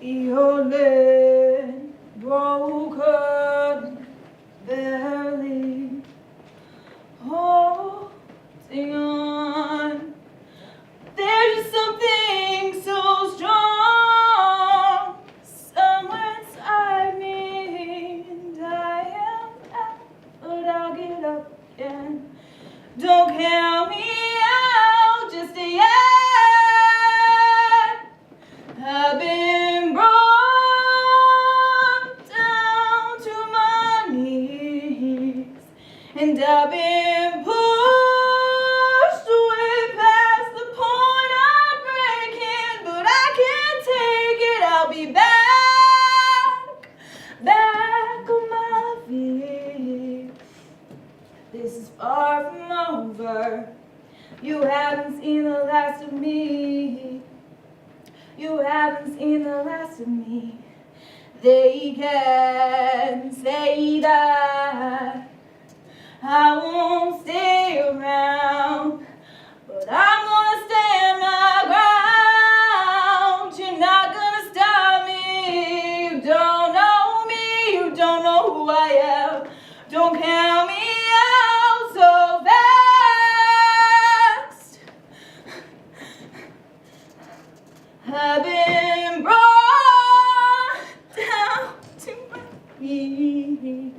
Violin, broken, barely holding on. There's just something so strong somewhere inside me, and I am out, but I'll get up again. Don't count me out just yet. I've been brought down to my knees, and I've been pushed way past the point of breaking, but I can't take it. I'll be back on my feet. This is far from over. You haven't seen the last of me. You haven't seen the last of me. They can say that I won't stay around, but I'm gonna stand my ground. You're not gonna stop me. You don't know me. You don't know who I am. Don't count me out so fast. I've been brought down to my knees,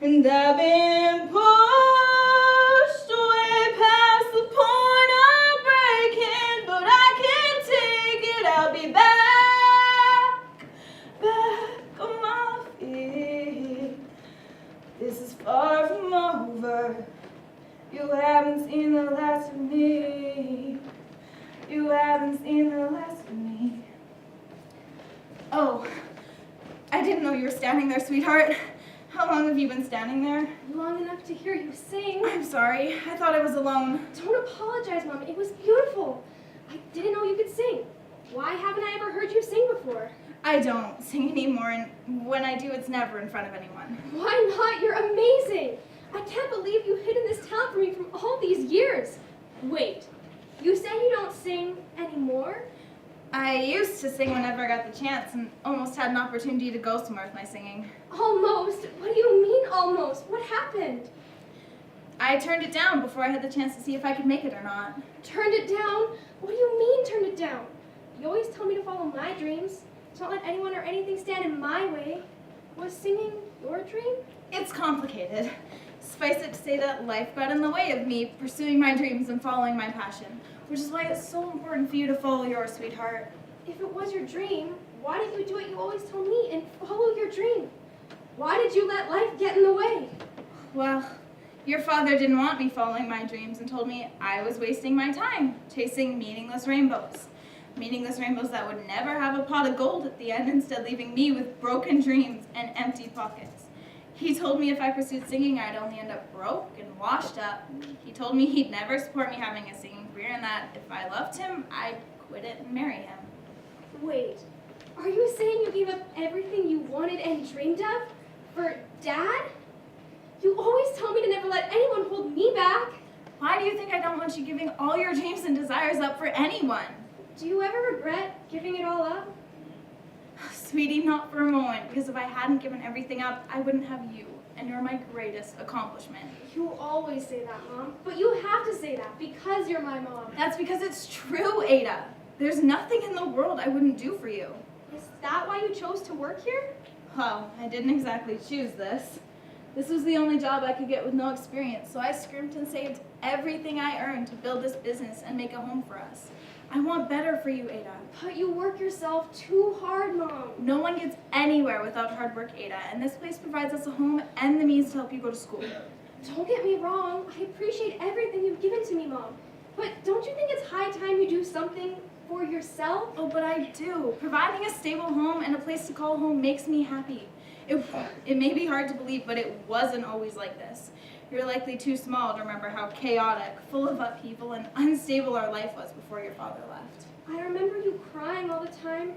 and I've been pushed way past the point of breaking, but I can't take it. I'll be back on my feet. This is far from over. You haven't seen the last of me. You haven't seen the last of me. Oh, I didn't know you were standing there, sweetheart. How long have you been standing there? Long enough to hear you sing. I'm sorry. I thought I was alone. Don't apologize, Mom. It was beautiful. I didn't know you could sing. Why haven't I ever heard you sing before? I don't sing anymore, and when I do, it's never in front of anyone. Why not? You're amazing. I can't believe you hid in this town for me from all these years. Wait, you said you don't sing anymore? I used to sing whenever I got the chance, and almost had an opportunity to go somewhere with my singing. Almost? What do you mean almost? What happened? I turned it down before I had the chance to see if I could make it or not. Turned it down? What do you mean turned it down? You always tell me to follow my dreams, to not let anyone or anything stand in my way. Was singing your dream? It's complicated. Suffice it to say that life got in the way of me pursuing my dreams and following my passion, which is why it's so important for you to follow yours, sweetheart. If it was your dream, why didn't you do what you always told me and follow your dream? Why did you let life get in the way? Well, your father didn't want me following my dreams and told me I was wasting my time chasing meaningless rainbows. Meaningless rainbows that would never have a pot of gold at the end, instead leaving me with broken dreams and empty pockets. He told me if I pursued singing, I'd only end up broke and washed up. He told me he'd never support me having a singing career, and that if I loved him, I'd quit it and marry him. Wait, are you saying you gave up everything you wanted and dreamed of for Dad? You always tell me to never let anyone hold me back. Why do you think I don't want you giving all your dreams and desires up for anyone? Do you ever regret giving it all up? Sweetie, not for a moment, because if I hadn't given everything up, I wouldn't have you, and you're my greatest accomplishment. You always say that, Mom, but you have to say that because you're my mom. That's because it's true, Ada. There's nothing in the world I wouldn't do for you. Is that why you chose to work here? Well, I didn't exactly choose this. This was the only job I could get with no experience, so I scrimped and saved everything I earned to build this business and make a home for us. I want better for you, Ada. But you work yourself too hard, Mom. No one gets anywhere without hard work, Ada, and this place provides us a home and the means to help you go to school. Don't get me wrong. I appreciate everything you've given to me, Mom. But don't you think it's high time you do something for yourself? Oh, but I do. Providing a stable home and a place to call home makes me happy. It may be hard to believe, but it wasn't always like this. You're likely too small to remember how chaotic, full of upheaval, and unstable our life was before your father left. I remember you crying all the time,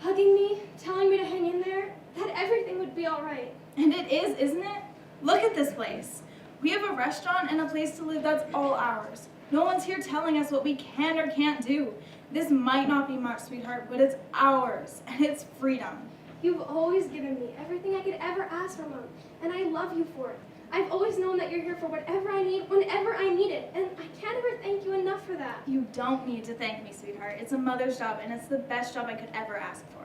hugging me, telling me to hang in there, that everything would be all right. And it is, isn't it? Look at this place. We have a restaurant and a place to live that's all ours. No one's here telling us what we can or can't do. This might not be much, sweetheart, but it's ours, and it's freedom. You've always given me everything I could ever ask for, Mom, and I love you for it. I've always known that you're here for whatever I need, whenever I need it, and I can't ever thank you enough for that. You don't need to thank me, sweetheart. It's a mother's job, and it's the best job I could ever ask for.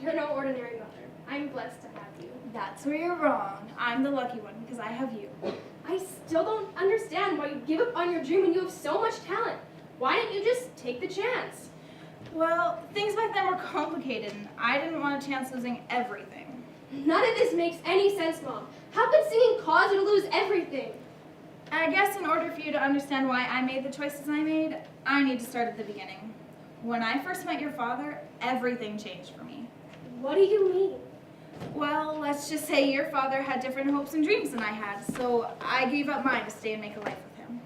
You're no ordinary mother. I'm blessed to have you. That's where you're wrong. I'm the lucky one, because I have you. I still don't understand why you give up on your dream when you have so much talent. Why didn't you just take the chance? Well, things back then were complicated, and I didn't want a chance losing everything. None of this makes any sense, Mom. How could singing cause you to lose everything? I guess in order for you to understand why I made the choices I made, I need to start at the beginning. When I first met your father, everything changed for me. What do you mean? Well, let's just say your father had different hopes and dreams than I had, so I gave up mine to stay and make a life with him.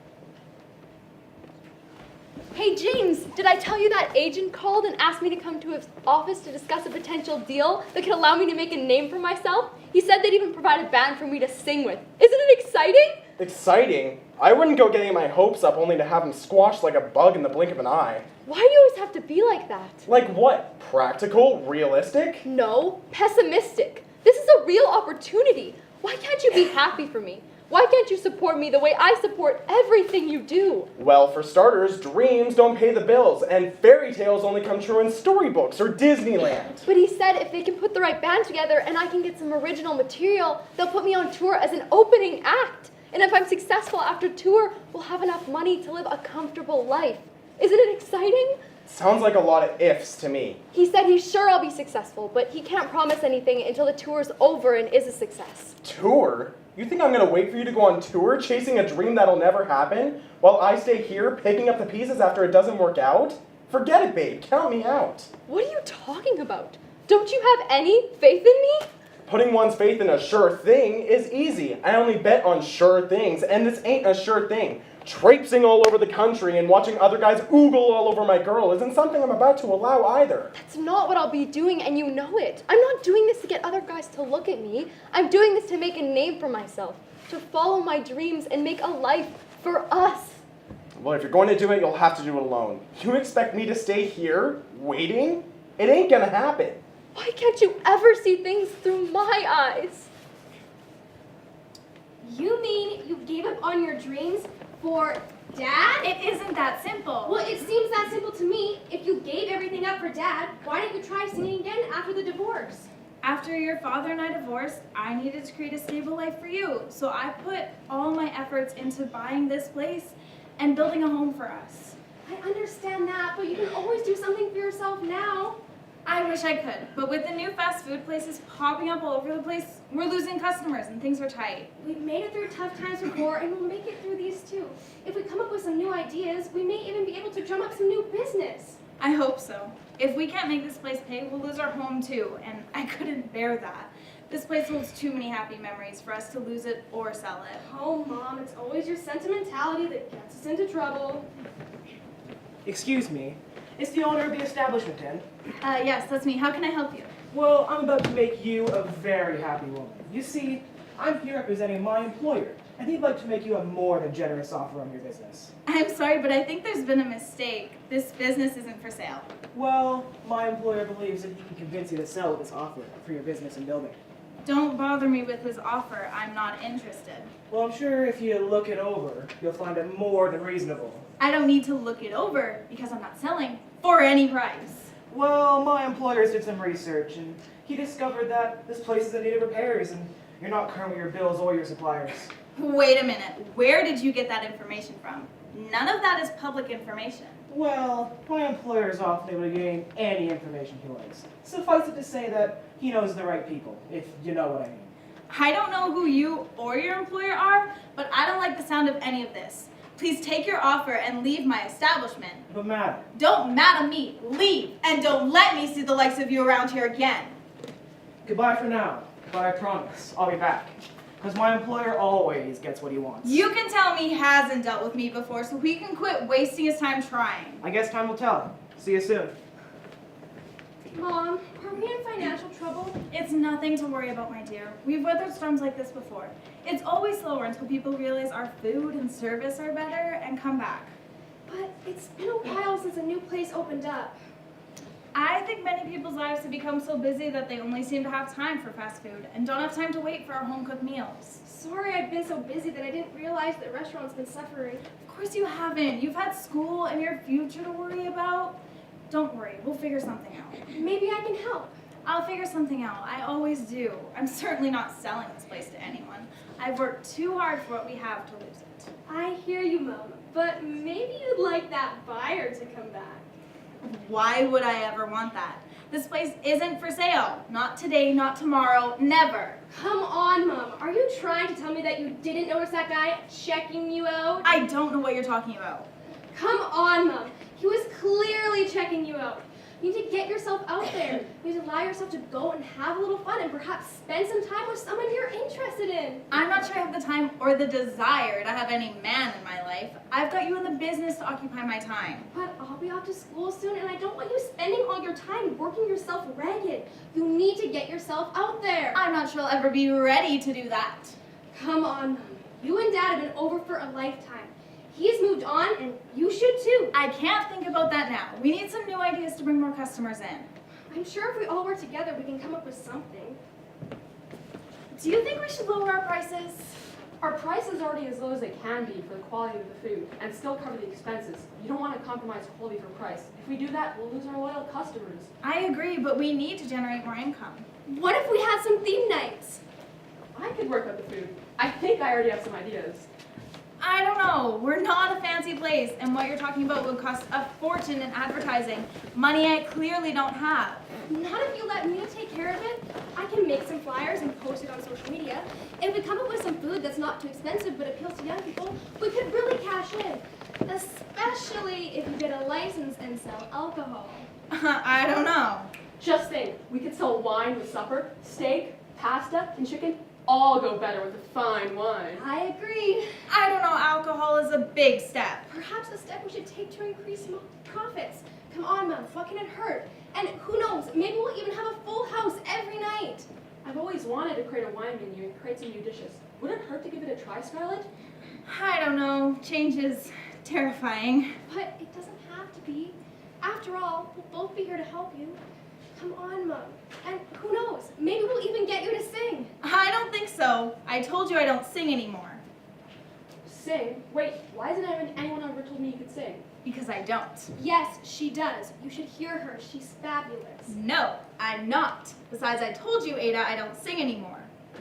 Hey James, did I tell you that agent called and asked me to come to his office to discuss a potential deal that could allow me to make a name for myself? He said they'd even provide a band for me to sing with. Isn't it exciting? Exciting? I wouldn't go getting my hopes up only to have them squashed like a bug in the blink of an eye. Why do you always have to be like that? Like what? Practical? Realistic? No, pessimistic. This is a real opportunity. Why can't you be happy for me? Why can't you support me the way I support everything you do? Well, for starters, dreams don't pay the bills, and fairy tales only come true in storybooks or Disneyland. But he said if they can put the right band together and I can get some original material, they'll put me on tour as an opening act. And if I'm successful after tour, we'll have enough money to live a comfortable life. Isn't it exciting? Sounds like a lot of ifs to me. He said he's sure I'll be successful, but he can't promise anything until the tour's over and is a success. Tour? You think I'm gonna wait for you to go on tour chasing a dream that'll never happen, while I stay here picking up the pieces after it doesn't work out? Forget it, babe. Count me out. What are you talking about? Don't you have any faith in me? Putting one's faith in a sure thing is easy. I only bet on sure things, and this ain't a sure thing. Traipsing all over the country and watching other guys oogle all over my girl isn't something I'm about to allow either. That's not what I'll be doing, and you know it. I'm not doing this to get other guys to look at me. I'm doing this to make a name for myself, to follow my dreams and make a life for us. Well, if you're going to do it, you'll have to do it alone. You expect me to stay here, waiting? It ain't gonna happen. Why can't you ever see things through my eyes? You mean you gave up on your dreams for Dad? It isn't that simple. Well, it seems that simple to me. If you gave everything up for Dad, why didn't you try singing again after the divorce? After your father and I divorced, I needed to create a stable life for you. So I put all my efforts into buying this place and building a home for us. I understand that, but you can always do something for yourself now. I wish I could, but with the new fast food places popping up all over the place, we're losing customers and things are tight. We've made it through tough times before, and we'll make it through these too. If we come up with some new ideas, we may even be able to drum up some new business. I hope so. If we can't make this place pay, we'll lose our home too, and I couldn't bear that. This place holds too many happy memories for us to lose it or sell it. Oh, Mom, it's always your sentimentality that gets us into trouble. Excuse me, is the owner of the establishment in? Yes, that's me. How can I help you? Well, I'm about to make you a very happy woman. You see, I'm here representing my employer, and he'd like to make you a more than generous offer on your business. I'm sorry, but I think there's been a mistake. This business isn't for sale. Well, my employer believes that he can convince you to sell this offer for your business and building. Don't bother me with his offer. I'm not interested. Well, I'm sure if you look it over, you'll find it more than reasonable. I don't need to look it over because I'm not selling for any price. Well, my employers did some research, and he discovered that this place is in need of repairs, and you're not current with your bills or your suppliers. Wait a minute. Where did you get that information from? None of that is public information. Well, my employer is often able to gain any information he likes. Suffice it to say that he knows the right people, if you know what I mean. I don't know who you or your employer are, but I don't like the sound of any of this. Please take your offer and leave my establishment. But madam, Don't madam me. Leave. And don't let me see the likes of you around here again. goodbye for now. But I promise, I'll be back. Because my employer always gets what he wants. You can tell me he hasn't dealt with me before, so he can quit wasting his time trying. I guess time will tell. See you soon. Mom, are we in financial trouble? It's nothing to worry about, my dear. We've weathered storms like this before. It's always slower until people realize our food and service are better and come back. But it's It's been a while since a new place opened up. I think many people's lives have become so busy that they only seem to have time for fast food and don't have time to wait for our home-cooked meals. Sorry I've been so busy that I didn't realize the restaurant's been suffering. Of course you haven't. You've had school and your future to worry about. Don't worry, we'll figure something out. Maybe I can help. I'll figure something out. I always do. I'm certainly not selling this place to anyone. I've worked too hard for what we have to lose it. I hear you, Mom, but maybe you'd like that buyer to come back. Why would I ever want that? This place isn't for sale. Not today, not tomorrow, never. Come on, Mom. Are you trying to tell me that you didn't notice that guy checking you out? I don't know what you're talking about. Come on, Mom. He was clearly checking you out. You need to get yourself out there. You need to allow yourself to go and have a little fun and perhaps spend some time with someone you're interested in. I'm not sure I have the time or the desire to have any man in my life. I've got you in the business to occupy my time. But I'll be off to school soon, and I don't want you spending all your time working yourself ragged. You need to get yourself out there. I'm not sure I'll ever be ready to do that. Come on, Mom. You and Dad have been over for a lifetime. He's moved on, and you should too. I can't think about that now. We need some new ideas to bring more customers in. I'm sure if we all work together, we can come up with something. Do you think we should lower our prices? Our price is already as low as it can be for the quality of the food and still cover the expenses. You don't want to compromise quality for price. If we do that, we'll lose our loyal customers. I agree, but we need to generate more income. What if we had some theme nights? I could work out the food. I think I already have some ideas. I don't know. We're not a fancy place, and what you're talking about would cost a fortune in advertising. Money I clearly don't have. Not if you let me take care of it. I can make some flyers and post it on social media. If we come up with some food that's not too expensive but appeals to young people, we could really cash in. Especially if you get a license and sell alcohol. I don't know. Just think, we could sell wine with supper, steak, pasta, and chicken. All go better with a fine wine. I agree. I don't know. Alcohol is a big step. Perhaps a step we should take to increase profits. Come on, Mom, what can it hurt? And who knows, maybe we'll even have a full house every night. I've always wanted to create a wine menu and create some new dishes. Would it hurt to give it a try, Scarlett? I don't know. Change is terrifying. But it doesn't have to be. After all, we'll both be here to help you. Come on, Mom. And who knows, maybe we'll even get you to sing. I don't think so. I told you I don't sing anymore. Sing? Wait, why hasn't anyone ever told me you could sing? Because I don't. Yes, she does. You should hear her. She's fabulous. No, I'm not. Besides, I told you, Ada, I don't sing anymore.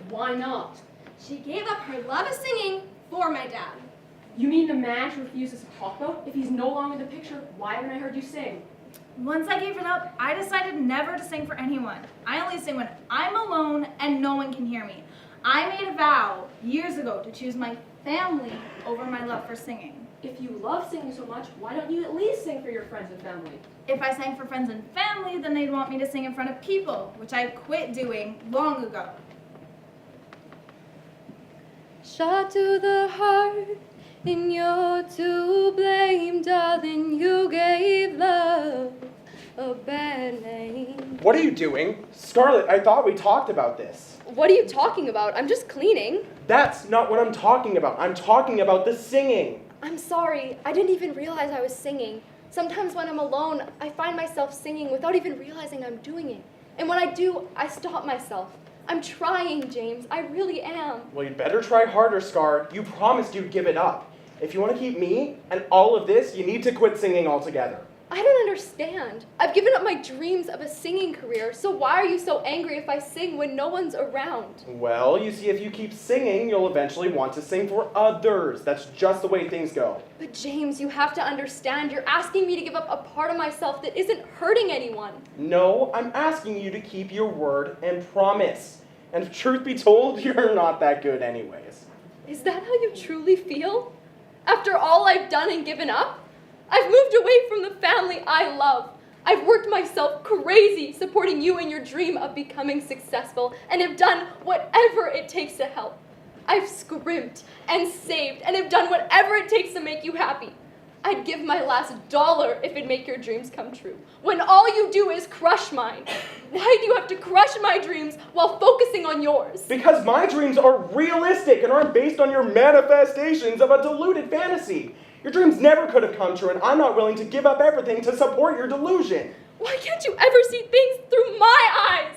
Why not? She gave up her love of singing for my dad. You mean the man she refuses to talk about? If he's no longer in the picture, why haven't I heard you sing? Once I gave it up, I decided never to sing for anyone. I only sing when I'm alone and no one can hear me. I made a vow years ago to choose my family over my love for singing. If you love singing so much, why don't you at least sing for your friends and family? If I sang for friends and family, then they'd want me to sing in front of people, which I quit doing long ago. Shot to the heart, and you're to blame, darling. You gave love a bad name. What are you doing? Scarlett, I thought we talked about this. What are you talking about? I'm just cleaning. That's not what I'm talking about. I'm talking about the singing. I'm sorry. I didn't even realize I was singing. Sometimes when I'm alone, I find myself singing without even realizing I'm doing it. And when I do, I stop myself. I'm trying, James. I really am. Well, you'd better try harder, Scar. You promised you'd give it up. If you want to keep me and all of this, you need to quit singing altogether. I don't understand. I've given up my dreams of a singing career, so why are you so angry if I sing when no one's around? Well, you see, if you keep singing, you'll eventually want to sing for others. That's just the way things go. But James, you have to understand, you're asking me to give up a part of myself that isn't hurting anyone. No, I'm asking you to keep your word and promise. And truth be told, you're not that good anyways. Is that how you truly feel? After all I've done and given up? I've moved away from the family I love. I've worked myself crazy supporting you in your dream of becoming successful and have done whatever it takes to help. I've scrimped and saved and have done whatever it takes to make you happy. I'd give my last dollar if it'd make your dreams come true, when all you do is crush mine. Why do you have to crush my dreams while focusing on yours? Because my dreams are realistic and aren't based on your manifestations of a deluded fantasy. Your dreams never could have come true, and I'm not willing to give up everything to support your delusion. Why can't you ever see things through my eyes?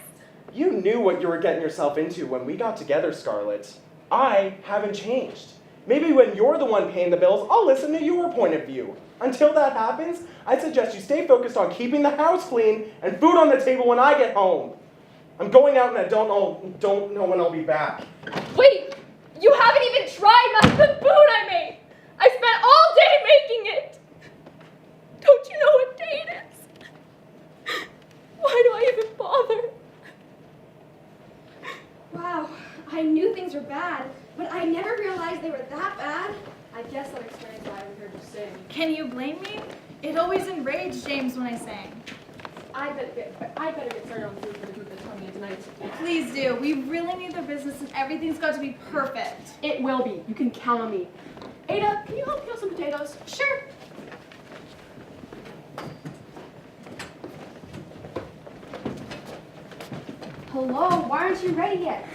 You knew what you were getting yourself into when we got together, Scarlett. I haven't changed. Maybe when you're the one paying the bills, I'll listen to your point of view. Until that happens, I suggest you stay focused on keeping the house clean and food on the table when I get home. I'm going out and I don't know when I'll be back. Wait, you haven't even tried the food I made. I spent all day making it. Don't you know what day it is? Why do I even bother? Wow, I knew things were bad, but I never realized they were that bad. I guess that explains why we heard you sing. Can you blame me? It always enraged James when I sang. I better get started on food for the group that's coming in tonight. Please do. We really need their business and everything's got to be perfect. It will be. You can count on me. Ada, can you help peel some potatoes? Sure. Hello, why aren't you ready yet?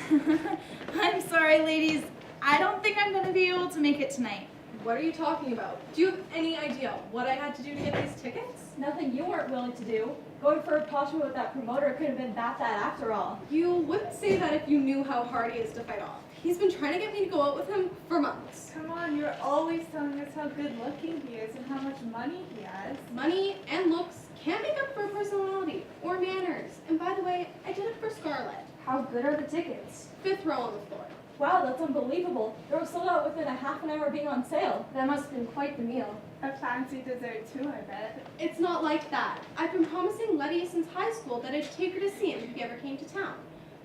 I'm sorry, ladies. I don't think I'm going to be able to make it tonight. What are you talking about? Do you have any idea what I had to do to get these tickets? Nothing you weren't willing to do. Going for a posture with that promoter could have been that after all. You wouldn't say that if you knew how hard he is to fight off. He's been trying to get me to go out with him for months. Come on, you're always telling us how good looking he is and how much money he has. Money and looks can't make up for personality or manners. And by the way, I did it for Scarlett. How good are the tickets? 5th row on the floor. Wow, that's unbelievable. They were sold out within a half an hour of being on sale. That must have been quite the meal. A fancy dessert too, I bet. It's not like that. I've been promising Letty since high school that I'd take her to see him if he ever came to town.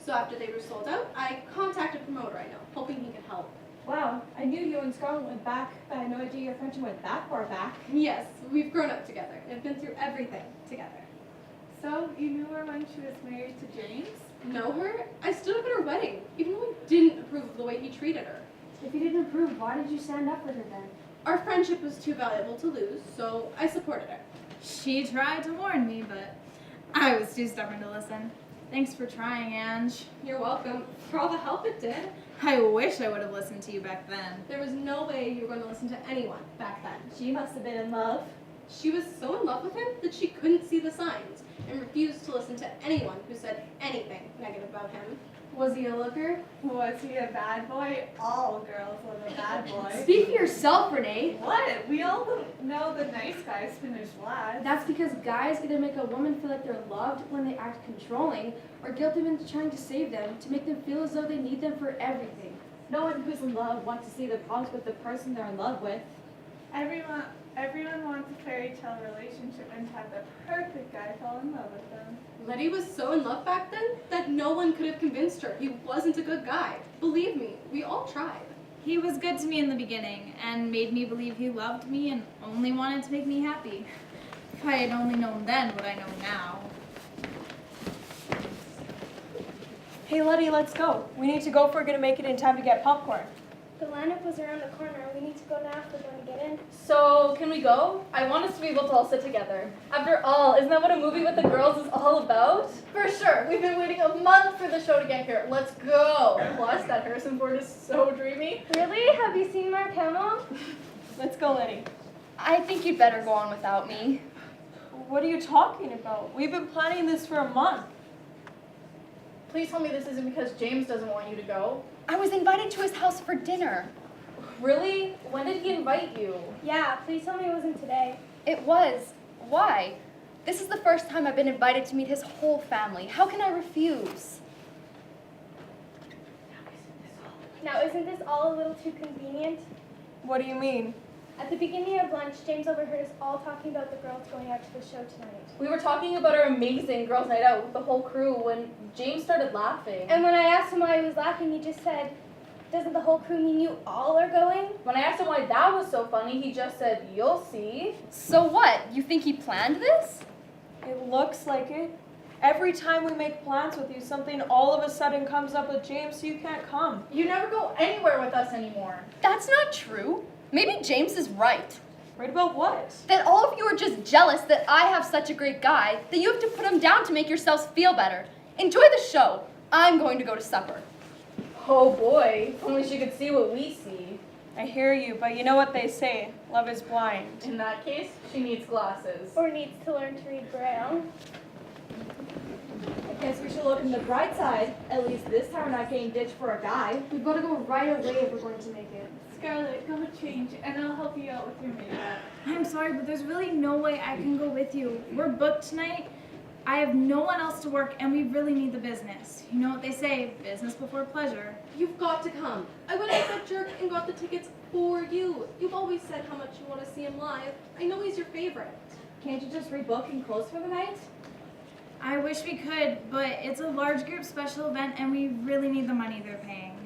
So after they were sold out, I contacted a promoter I know, hoping he could help. Wow, I knew you and Scarlett went back, but I had no idea your friendship went that far back. Yes, we've grown up together and been through everything together. So, you knew her when she was married to James? Know her? I stood up at her wedding, even though I didn't approve of the way he treated her. If you didn't approve, why did you stand up for her then? Our friendship was too valuable to lose, so I supported her. She tried to warn me, but I was too stubborn to listen. Thanks for trying, Ange. You're welcome. For all the help it did. I wish I would have listened to you back then. There was no way you were going to listen to anyone back then. She must have been in love. She was so in love with him that she couldn't see the signs and refused to listen to anyone who said anything negative about him. Was he a looker? Was he a bad boy? All girls love a bad boy. Speak for yourself, Renee. What? We all know the nice guys finish last. That's because guys either make a woman feel like they're loved when they act controlling, or guilt them into trying to save them to make them feel as though they need them for everything. No one who's in love wants to see their problems with the person they're in love with. Everyone wants a fairy tale relationship and to have the perfect guy fall in love with them. Letty was so in love back then that no one could have convinced her he wasn't a good guy. Believe me, we all tried. He was good to me in the beginning and made me believe he loved me and only wanted to make me happy. If I had only known then what I know now. Hey, Letty, let's go. We need to go if we're going to make it in time to get popcorn. The lineup was around the corner. We need to go now if we're going to get in. So, can we go? I want us to be able to all sit together. After all, isn't that what a movie with the girls is all about? For sure. We've been waiting a month for the show to get here. Let's go. Plus, that Harrison Ford is so dreamy. Really? Have you seen Mark Hamill? Let's go, Letty. I think you'd better go on without me. What are you talking about? We've been planning this for a month. Please tell me this isn't because James doesn't want you to go. I was invited to his house for dinner. Really? When did he invite you? Yeah, please tell me it wasn't today. It was. Why? This is the first time I've been invited to meet his whole family. How can I refuse? Now, isn't this all a little too convenient? What do you mean? At the beginning of lunch, James overheard us all talking about the girls going out to the show tonight. We were talking about our amazing girls' night out with the whole crew when James started laughing. And when I asked him why he was laughing, he just said, "Doesn't the whole crew mean you all are going?" When I asked him why that was so funny, he just said, "You'll see." So what? You think he planned this? It looks like it. Every time we make plans with you, something all of a sudden comes up with James, so you can't come. You never go anywhere with us anymore. That's not true. Maybe James is right. Right about what? That all of you are just jealous that I have such a great guy that you have to put him down to make yourselves feel better. Enjoy the show. I'm going to go to supper. Oh boy, if only she could see what we see. I hear you, but you know what they say, love is blind. In that case, she needs glasses. Or needs to learn to read Braille. I guess we should look on the bright side. At least this time we're not getting ditched for a guy. We've got to go right away if we're going to make it. Scarlett, go change, and I'll help you out with your makeup. I'm sorry, but there's really no way I can go with you. We're booked tonight. I have no one else to work, and we really need the business. You know what they say, business before pleasure. You've got to come. I went with that jerk and got the tickets for you. You've always said how much you want to see him live. I know he's your favorite. Can't you just rebook and close for the night? I wish we could, but it's a large group special event, and we really need the money they're paying.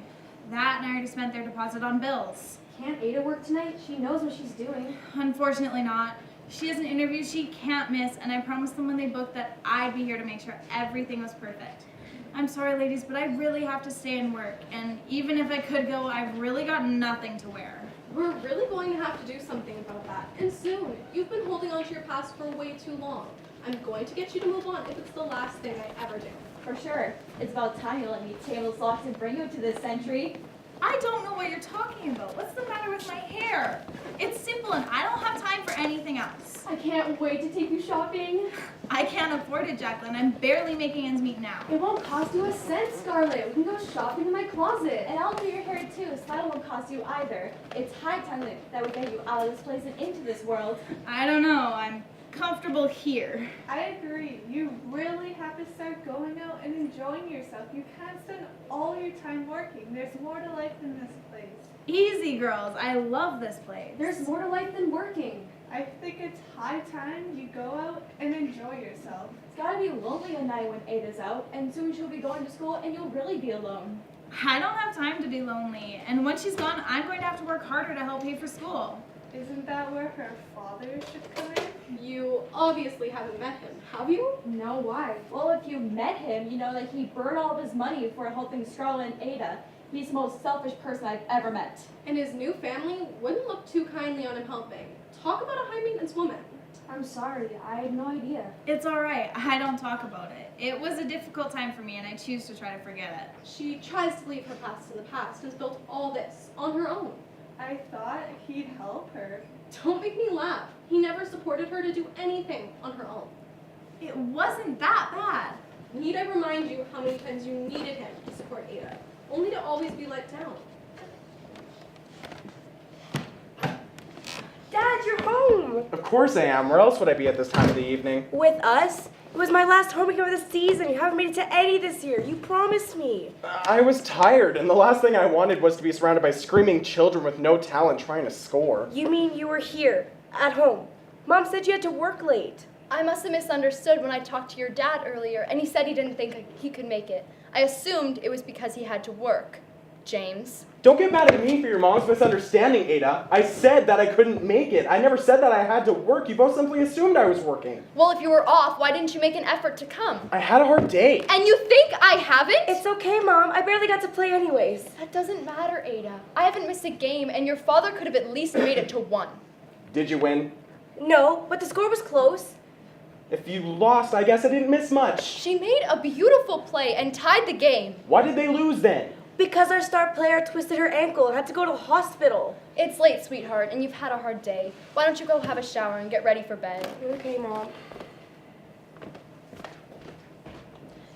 That, and I already spent their deposit on bills. Can't Ada work tonight? She knows what she's doing. Unfortunately not. She has an interview she can't miss, and I promised them when they booked that I'd be here to make sure everything was perfect. I'm sorry, ladies, but I really have to stay and work, and even if I could go, I've really got nothing to wear. We're really going to have to do something about that, and soon. You've been holding on to your past for way too long. I'm going to get you to move on if it's the last thing I ever do. For sure. It's about time you let me tables locked and bring you to this century. I don't know what you're talking about. What's the matter with my hair? It's simple, and I don't have time for anything else. I can't wait to take you shopping. I can't afford it, Jacqueline. I'm barely making ends meet now. It won't cost you a cent, Scarlett. We can go shopping in my closet. And I'll do your hair too, so that won't cost you either. It's high time that we get you out of this place and into this world. I don't know. I'm comfortable here. I agree. You really have to start going out and enjoying yourself. You can't spend all your time working. There's more to life than this place. Easy, girls. I love this place. There's more to life than working. I think it's high time you go out and enjoy yourself. It's gotta be lonely at night when Ada's out, and soon she'll be going to school and you'll really be alone. I don't have time to be lonely, and when she's gone, I'm going to have to work harder to help pay for school. Isn't that where her father should come in? You obviously haven't met him, have you? No, why? Well, if you met him, you know that he burned all of his money for helping Scarlett and Ada. He's the most selfish person I've ever met. And his new family wouldn't look too kindly on him helping. Talk about a high-maintenance woman. I'm sorry. I had no idea. It's all right. I don't talk about it. It was a difficult time for me, and I choose to try to forget it. She tries to leave her past in the past and has built all this on her own. I thought he'd help her. Don't make me laugh. He never supported her to do anything on her own. It wasn't that bad. Need I remind you how many times you needed him to support Ada, only to always be let down? Dad, you're home! Of course I am. Where else would I be at this time of the evening? With us? It was my last home weekend of the season. You haven't made it to any this year. You promised me. I was tired, and the last thing I wanted was to be surrounded by screaming children with no talent trying to score. You mean you were here, at home? Mom said you had to work late. I must have misunderstood when I talked to your dad earlier, and he said he didn't think he could make it. I assumed it was because he had to work. James. Don't get mad at me for your mom's misunderstanding, Ada. I said that I couldn't make it. I never said that I had to work. You both simply assumed I was working. Well, if you were off, why didn't you make an effort to come? I had a hard day. And you think I haven't? It's okay, Mom. I barely got to play anyways. That doesn't matter, Ada. I haven't missed a game, and your father could have at least made it to 1. Did you win? No, but the score was close. If you lost, I guess I didn't miss much. She made a beautiful play and tied the game. Why did they lose then? Because our star player twisted her ankle and had to go to the hospital. It's late, sweetheart, and you've had a hard day. Why don't you go have a shower and get ready for bed? Okay, Mom.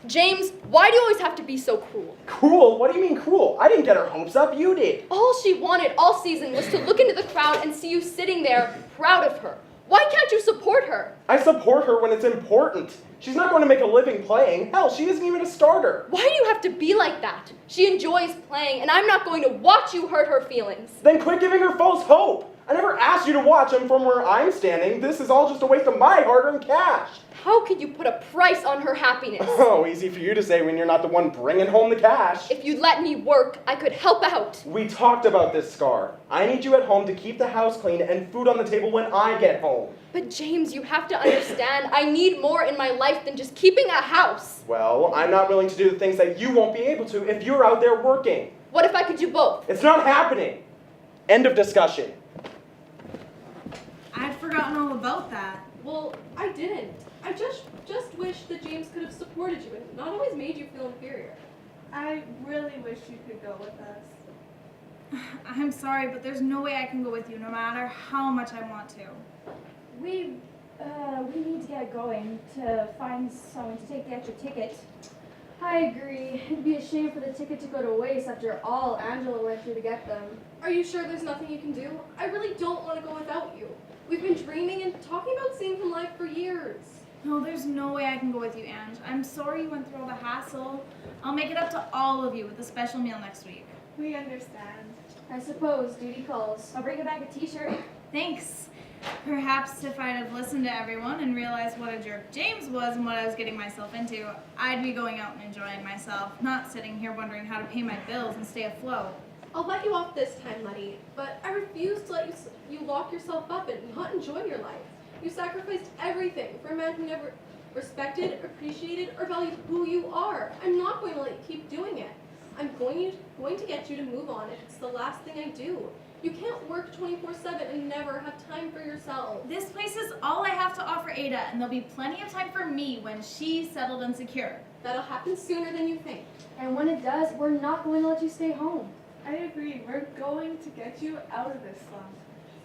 James, why do you always have to be so cruel? Cruel? What do you mean cruel? I didn't get her hopes up, you did. All she wanted all season was to look into the crowd and see you sitting there, proud of her. Why can't you support her? I support her when it's important. She's not going to make a living playing. Hell, she isn't even a starter. Why do you have to be like that? She enjoys playing, and I'm not going to watch you hurt her feelings. Then quit giving her false hope. I never asked you to watch them from where I'm standing. This is all just a waste of my hard-earned cash. How could you put a price on her happiness? Oh, easy for you to say when you're not the one bringing home the cash. If you'd let me work, I could help out. We talked about this, Scar. I need you at home to keep the house clean and food on the table when I get home. But James, you have to understand, I need more in my life than just keeping a house. Well, I'm not willing to do the things that you won't be able to if you're out there working. What if I could do both? It's not happening. End of discussion. I'd forgotten all about that. Well, I didn't. I just wish that James could have supported you and not always made you feel inferior. I really wish you could go with us. I'm sorry, but there's no way I can go with you, no matter how much I want to. We need to get going to find someone to take the extra ticket. I agree. It'd be a shame for the ticket to go to waste after all Angela went through to get them. Are you sure there's nothing you can do? I really don't want to go without you. We've been dreaming and talking about seeing him live for years. No, there's no way I can go with you, Ange. I'm sorry you went through all the hassle. I'll make it up to all of you with a special meal next week. We understand. I suppose duty calls. I'll bring you back a t-shirt. Thanks. Perhaps if I'd have listened to everyone and realized what a jerk James was and what I was getting myself into, I'd be going out and enjoying myself, not sitting here wondering how to pay my bills and stay afloat. I'll let you off this time, Letty, but I refuse to let you lock yourself up and not enjoy your life. You sacrificed everything for a man who never respected, appreciated, or valued who you are. I'm not going to let you keep doing it. I'm going to get you to move on if it's the last thing I do. You can't work 24/7 and never have time for yourself. This place is all I have to offer Ada, and there'll be plenty of time for me when she's settled and secure. That'll happen sooner than you think. And when it does, we're not going to let you stay home. I agree. We're going to get you out of this slump.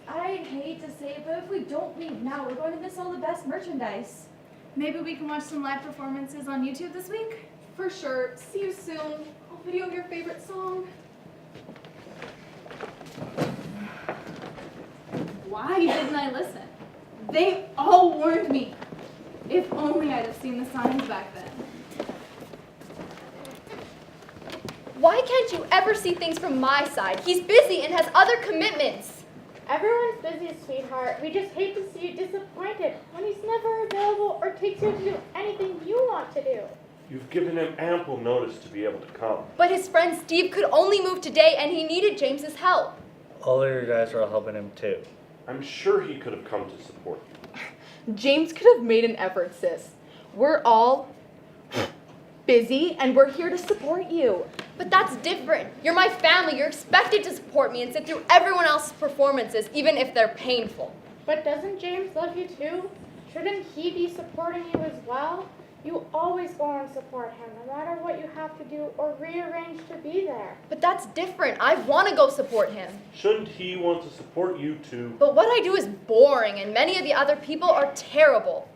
I hate to say it, but if we don't leave now, we're going to miss all the best merchandise. Maybe we can watch some live performances on YouTube this week? For sure. See you soon. I'll video your favorite song. Why didn't I listen? They all warned me. If only I'd have seen the signs back then. Why can't you ever see things from my side? He's busy and has other commitments. Everyone's busy, sweetheart. We just hate to see you disappointed when he's never available or takes you to do anything you want to do. You've given him ample notice to be able to come. But his friend Steve could only move today and he needed James's help. All of your guys are helping him too. I'm sure he could have come to support you. James could have made an effort, sis. We're all busy and we're here to support you. But that's different. You're my family. You're expected to support me and sit through everyone else's performances, even if they're painful. But doesn't James love you too? Shouldn't he be supporting you as well? You always go and support him, no matter what you have to do or rearrange to be there. But that's different. I want to go support him. Shouldn't he want to support you too? But what I do is boring, and many of the other people are terrible.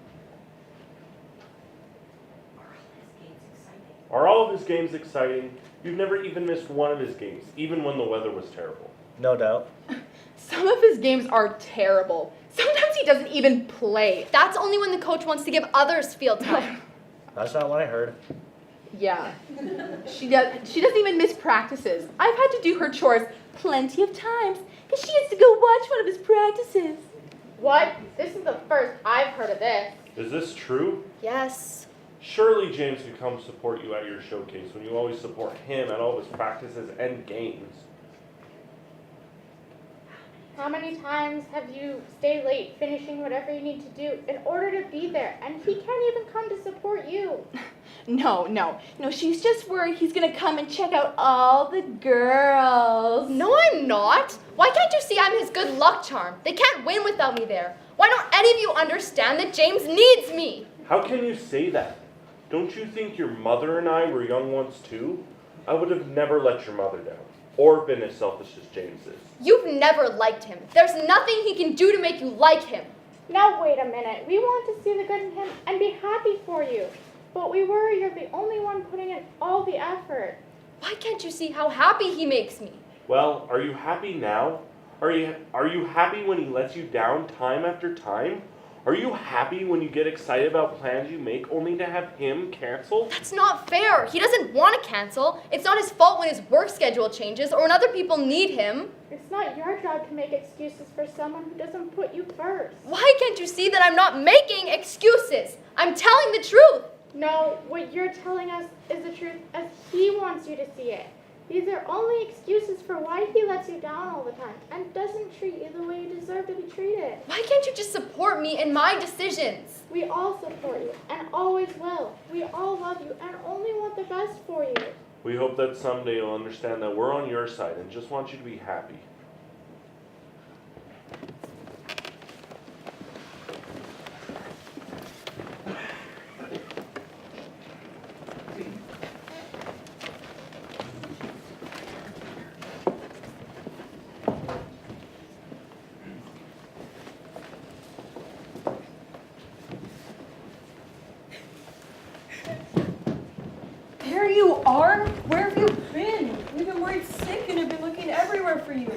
Are all of his games exciting? You've never even missed one of his games, even when the weather was terrible. No doubt. Some of his games are terrible. Sometimes he doesn't even play. That's only when the coach wants to give others field time. That's not what I heard. Yeah. She doesn't even miss practices. I've had to do her chores plenty of times because she has to go watch one of his practices. What? This is the first I've heard of this. Is this true? Yes. Surely James could come support you at your showcase when you always support him at all of his practices and games. How many times have you stayed late finishing whatever you need to do in order to be there, and he can't even come to support you? No, she's just worried he's gonna come and check out all the girls. No, I'm not. Why can't you see I'm his good luck charm? They can't win without me there. Why don't any of you understand that James needs me? How can you say that? Don't you think your mother and I were young once too? I would have never let your mother down, or been as selfish as James is. You've never liked him. There's nothing he can do to make you like him. Now wait a minute. We want to see the good in him and be happy for you. But we worry you're the only one putting in all the effort. Why can't you see how happy he makes me? Well, are you happy now? Are you happy when he lets you down time after time? Are you happy when you get excited about plans you make only to have him cancel? That's not fair. He doesn't want to cancel. It's not his fault when his work schedule changes or when other people need him. It's not your job to make excuses for someone who doesn't put you first. Why can't you see that I'm not making excuses? I'm telling the truth. No, what you're telling us is the truth as he wants you to see it. These are only excuses for why he lets you down all the time and doesn't treat you the way you deserve to be treated. Why can't you just support me in my decisions? We all support you and always will. We all love you and only want the best for you. We hope that someday you'll understand that we're on your side and just want you to be happy. you are? Where have you been? We've been worried sick and have been looking everywhere for you.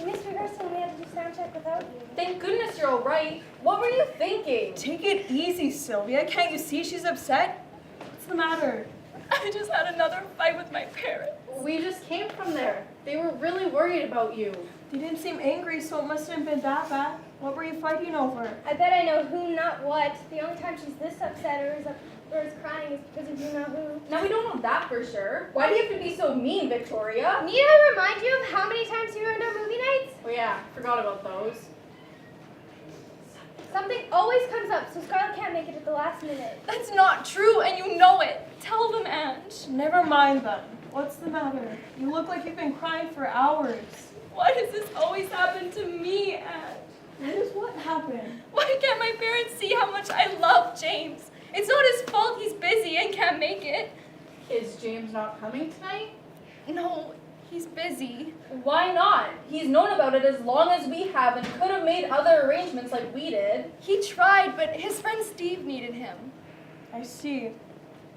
We missed rehearsal and we had to do sound check without you. Thank goodness you're all right. What were you thinking? Take it easy, Sylvia. Can't you see she's upset? What's the matter? I just had another fight with my parents. We just came from there. They were really worried about you. They didn't seem angry, so it must have been that bad. What were you fighting over? I bet I know who, not what. The only time she's this upset or is crying is because of you know who. Now we don't know that for sure. Why do you have to be so mean, Victoria? Need I remind you of how many times you ruined our movie nights? Oh yeah, forgot about those. Something always comes up, so Scarlett can't make it at the last minute. That's not true, and you know it. Tell them, Ange. Never mind them. What's the matter? You look like you've been crying for hours. Why does this always happen to me, Ange? What is what happened? Why can't my parents see how much I love James? It's not his fault he's busy and can't make it. Is James not coming tonight? No, he's busy. Why not? He's known about it as long as we have and could have made other arrangements like we did. He tried, but his friend Steve needed him. I see.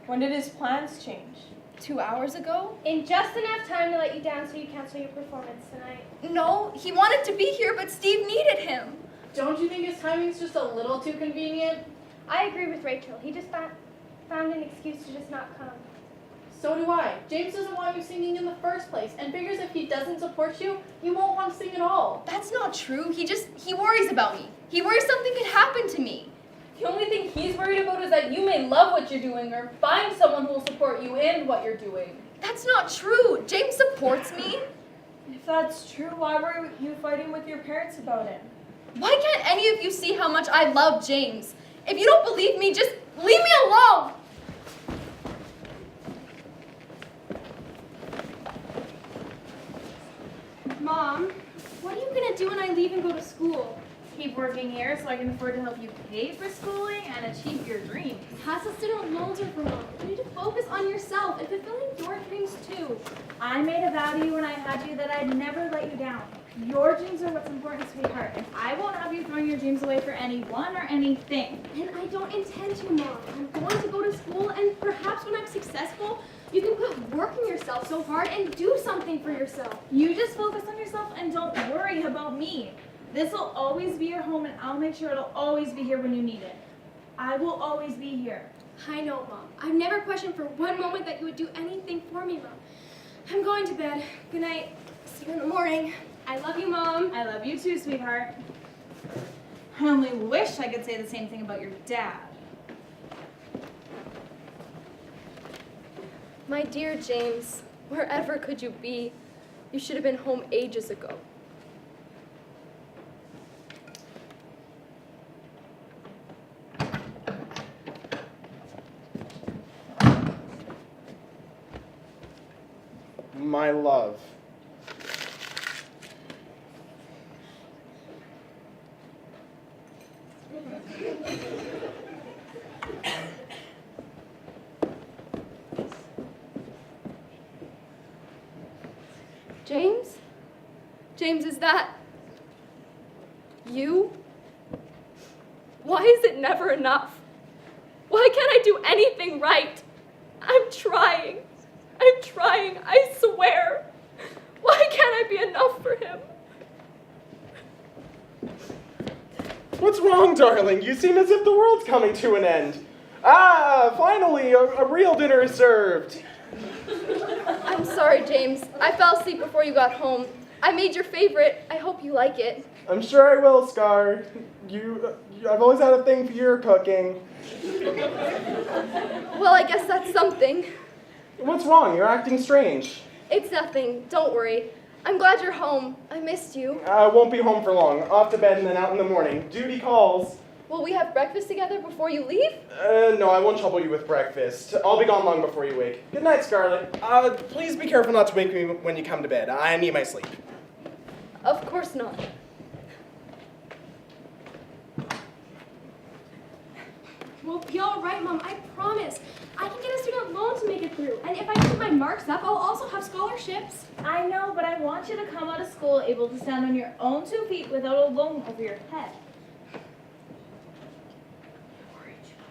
When did his plans change? 2 hours ago? In just enough time to let you down so you cancel your performance tonight. No, he wanted to be here, but Steve needed him. Don't you think his timing's just a little too convenient? I agree with Rachel. He just found an excuse to just not come. So do I. James doesn't want you singing in the first place and figures if he doesn't support you, you won't want to sing at all. That's not true. He worries about me. He worries something could happen to me. The only thing he's worried about is that you may love what you're doing or find someone who will support you in what you're doing. That's not true. James supports me. If that's true, why were you fighting with your parents about it? Why can't any of you see how much I love James? If you don't believe me, just leave me alone. Mom, what are you gonna do when I leave and go to school? Keep working here so I can afford to help you pay for schooling and achieve your dreams. Casa student loans are for Mom. You need to focus on yourself and fulfilling your dreams too. I made a vow to you when I had you that I'd never let you down. Your dreams are what's important, sweetheart, and I won't have you throwing your dreams away for anyone or anything. And I don't intend to, Mom. I'm going to go to school, and perhaps when I'm successful, you can quit working yourself so hard and do something for yourself. You just focus on yourself and don't worry about me. This will always be your home, and I'll make sure it'll always be here when you need it. I will always be here. I know, Mom. I've never questioned for one moment that you would do anything for me, Mom. I'm going to bed. Good night. See you in the morning. I love you, Mom. I love you too, sweetheart. I only wish I could say the same thing about your dad. My dear James, wherever could you be? You should have been home ages ago. My love. James? James, is that you? Why is it never enough? Why can't I do anything right? I'm trying, I swear. Why can't I be enough for him? What's wrong, darling? You seem as if the world's coming to an end. Ah, finally, a real dinner is served. I'm sorry, James. I fell asleep before you got home. I made your favorite. I hope you like it. I'm sure I will, Scar. I've always had a thing for your cooking. Well, I guess that's something. What's wrong? You're acting strange. It's nothing. Don't worry. I'm glad you're home. I missed you. I won't be home for long. Off to bed and then out in the morning. Duty calls. Will we have breakfast together before you leave? No, I won't trouble you with breakfast. I'll be gone long before you wake. Good night, Scarlett. Please be careful not to wake me when you come to bed. I need my sleep. Of course not. We'll be all right, Mom. I promise. I can get a student loan to make it through. And if I keep my marks up, I'll also have scholarships. I know, but I want you to come out of school able to stand on your own 2 feet without a loan over your head.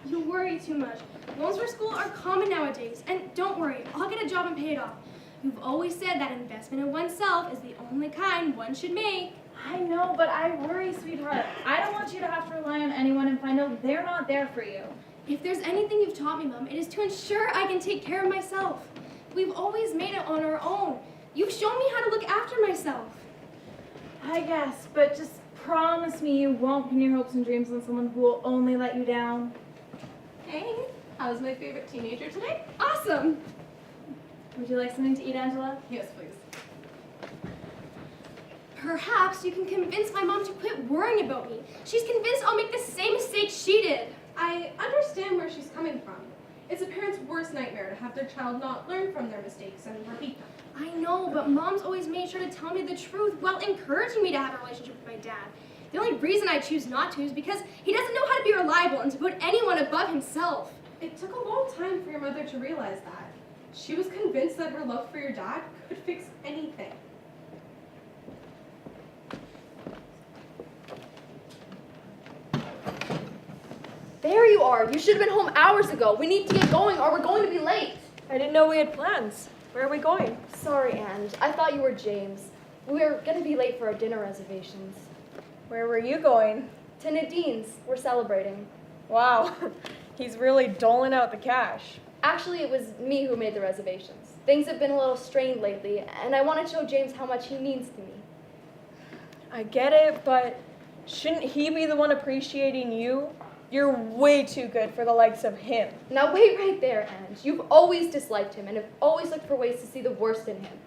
You worry too much. Loans for school are common nowadays. And don't worry, I'll get a job and pay it off. You've always said that investment in oneself is the only kind one should make. I know, but I worry, sweetheart. I don't want you to have to rely on anyone and find out they're not there for you. If there's anything you've taught me, Mom, it is to ensure I can take care of myself. We've always made it on our own. You've shown me how to look after myself. I guess, but just promise me you won't pin your hopes and dreams on someone who will only let you down. Hey, how's my favorite teenager today? Awesome! Would you like something to eat, Angela? Yes, please. Perhaps you can convince my mom to quit worrying about me. She's convinced I'll make the same mistake she did. I understand where she's coming from. It's a parent's worst nightmare to have their child not learn from their mistakes and repeat them. I know, but Mom's always made sure to tell me the truth while encouraging me to have a relationship with my dad. The only reason I choose not to is because he doesn't know how to be reliable and to put anyone above himself. It took a long time for your mother to realize that. She was convinced that her love for your dad could fix anything. There you are. You should have been home hours ago. We need to get going or we're going to be late. I didn't know we had plans. Where are we going? Sorry, Ange. I thought you were James. We were going to be late for our dinner reservations. Where were you going? To Nadine's. We're celebrating. Wow, he's really doling out the cash. Actually, it was me who made the reservations. Things have been a little strained lately, and I want to show James how much he means to me. I get it, but shouldn't he be the one appreciating you? You're way too good for the likes of him. Now wait right there, Ange. You've always disliked him and have always looked for ways to see the worst in him.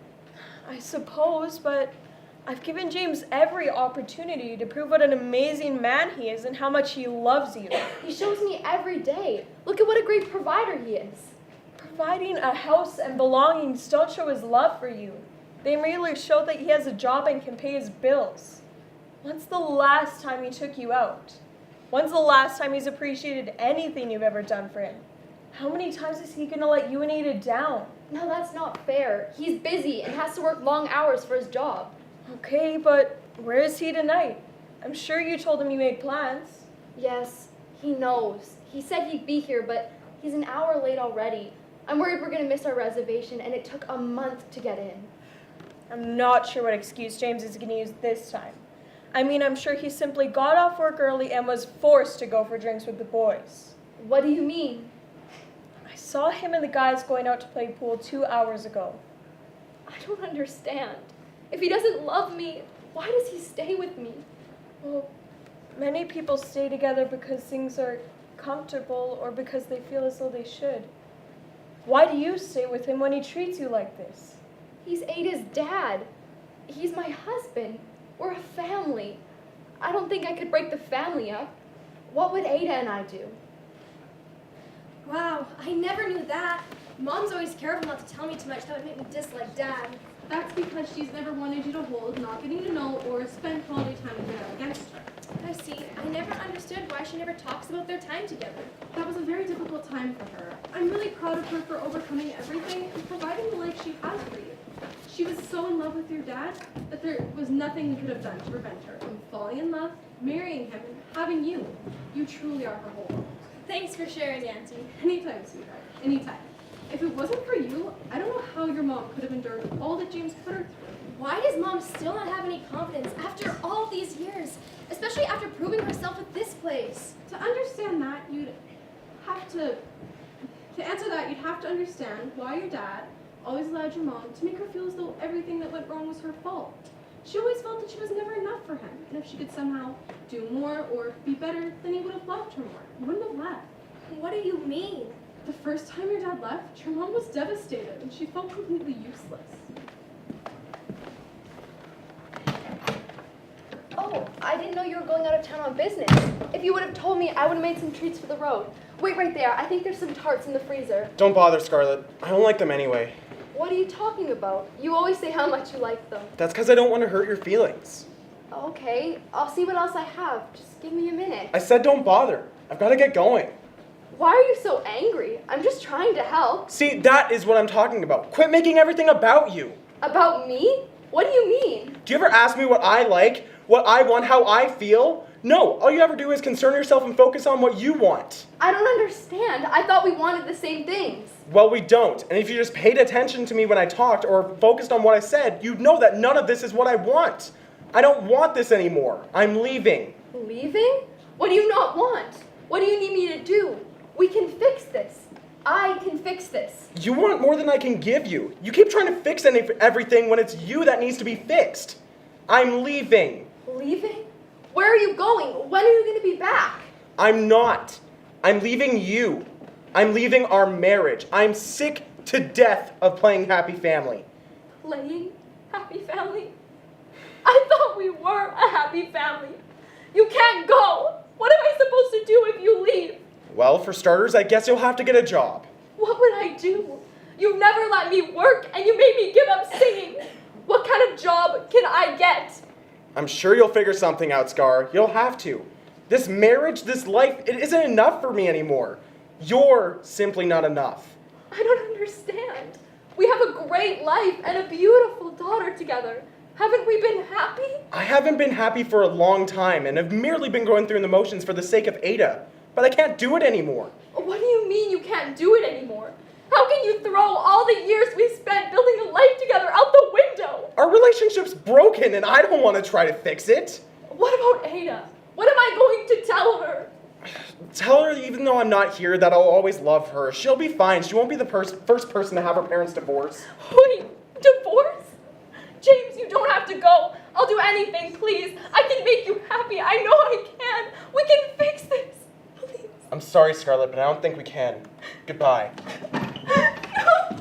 I suppose, but I've given James every opportunity to prove what an amazing man he is and how much he loves you. He shows me every day. Look at what a great provider he is. Providing a house and belongings don't show his love for you. They merely show that he has a job and can pay his bills. When's the last time he took you out? When's the last time he's appreciated anything you've ever done for him? How many times is he gonna let you and Ada down? No, that's not fair. He's busy and has to work long hours for his job. Okay, but where is he tonight? I'm sure you told him you made plans. Yes, he knows. He said he'd be here, but he's an hour late already. I'm worried we're gonna miss our reservation, and it took a month to get in. I'm not sure what excuse James is gonna use this time. I mean, I'm sure he simply got off work early and was forced to go for drinks with the boys. What do you mean? I saw him and the guys going out to play pool 2 hours ago. I don't understand. If he doesn't love me, why does he stay with me? Well, many people stay together because things are comfortable or because they feel as though they should. Why do you stay with him when he treats you like this? He's Ada's dad. He's my husband. We're a family. I don't think I could break the family up. What would Ada and I do? Wow, I never knew that. Mom's always careful not to tell me too much that would make me dislike Dad. That's because she's never wanted you to hold, not getting to know, or spend quality time together against her. I see. I never understood why she never talks about their time together. That was a very difficult time for her. I'm really proud of her for overcoming everything and providing the life she has for you. She was so in love with your dad that there was nothing you could have done to prevent her from falling in love, marrying him, and having you. You truly are her whole world. Thanks for sharing, Auntie. Anytime, sweetheart. Anytime. If it wasn't for you, I don't know how your mom could have endured all that James put her through. Why does Mom still not have any confidence after all these years? Especially after proving herself with this place. To understand that, you'd have to answer that, you'd have to understand why your dad always allowed your mom to make her feel as though everything that went wrong was her fault. She always felt that she was never enough for him, and if she could somehow do more or be better, then he would have loved her more. He wouldn't have left. What do you mean? The first time your dad left, your mom was devastated, and she felt completely useless. Oh, I didn't know you were going out of town on business. If you would have told me, I would have made some treats for the road. Wait right there. I think there's some tarts in the freezer. Don't bother, Scarlett. I don't like them anyway. What are you talking about? You always say how much you like them. That's because I don't want to hurt your feelings. Okay, I'll see what else I have. Just give me a minute. I said don't bother. I've got to get going. Why are you so angry? I'm just trying to help. See, that is what I'm talking about. Quit making everything about you. About me? What do you mean? Do you ever ask me what I like, what I want, how I feel? No, all you ever do is concern yourself and focus on what you want. I don't understand. I thought we wanted the same things. Well, we don't. And if you just paid attention to me when I talked or focused on what I said, you'd know that none of this is what I want. I don't want this anymore. I'm leaving. Leaving? What do you not want? What do you need me to do? We can fix this. I can fix this. You want more than I can give you. You keep trying to fix everything when it's you that needs to be fixed. I'm leaving. Leaving? Where are you going? When are you going to be back? I'm not. I'm leaving you. I'm leaving our marriage. I'm sick to death of playing happy family. Playing happy family? I thought we were a happy family. You can't go. What am I supposed to do if you leave? Well, for starters, I guess you'll have to get a job. What would I do? You've never let me work and you made me give up singing. What kind of job can I get? I'm sure you'll figure something out, Scar. You'll have to. This marriage, this life, it isn't enough for me anymore. You're simply not enough. I don't understand. We have a great life and a beautiful daughter together. Haven't we been happy? I haven't been happy for a long time and have merely been going through the motions for the sake of Ada. But I can't do it anymore. What do you mean you can't do it anymore? How can you throw all the years we spent building a life together out the window? Our relationship's broken and I don't want to try to fix it. What about Ada? What am I going to tell her? Tell her even though I'm not here that I'll always love her. She'll be fine. She won't be the first person to have her parents divorce. Wait, divorce? James, you don't have to go. I'll do anything, please. I can make you happy. I know I can. We can fix this. Please. I'm sorry, Scarlett, but I don't think we can. Goodbye. No.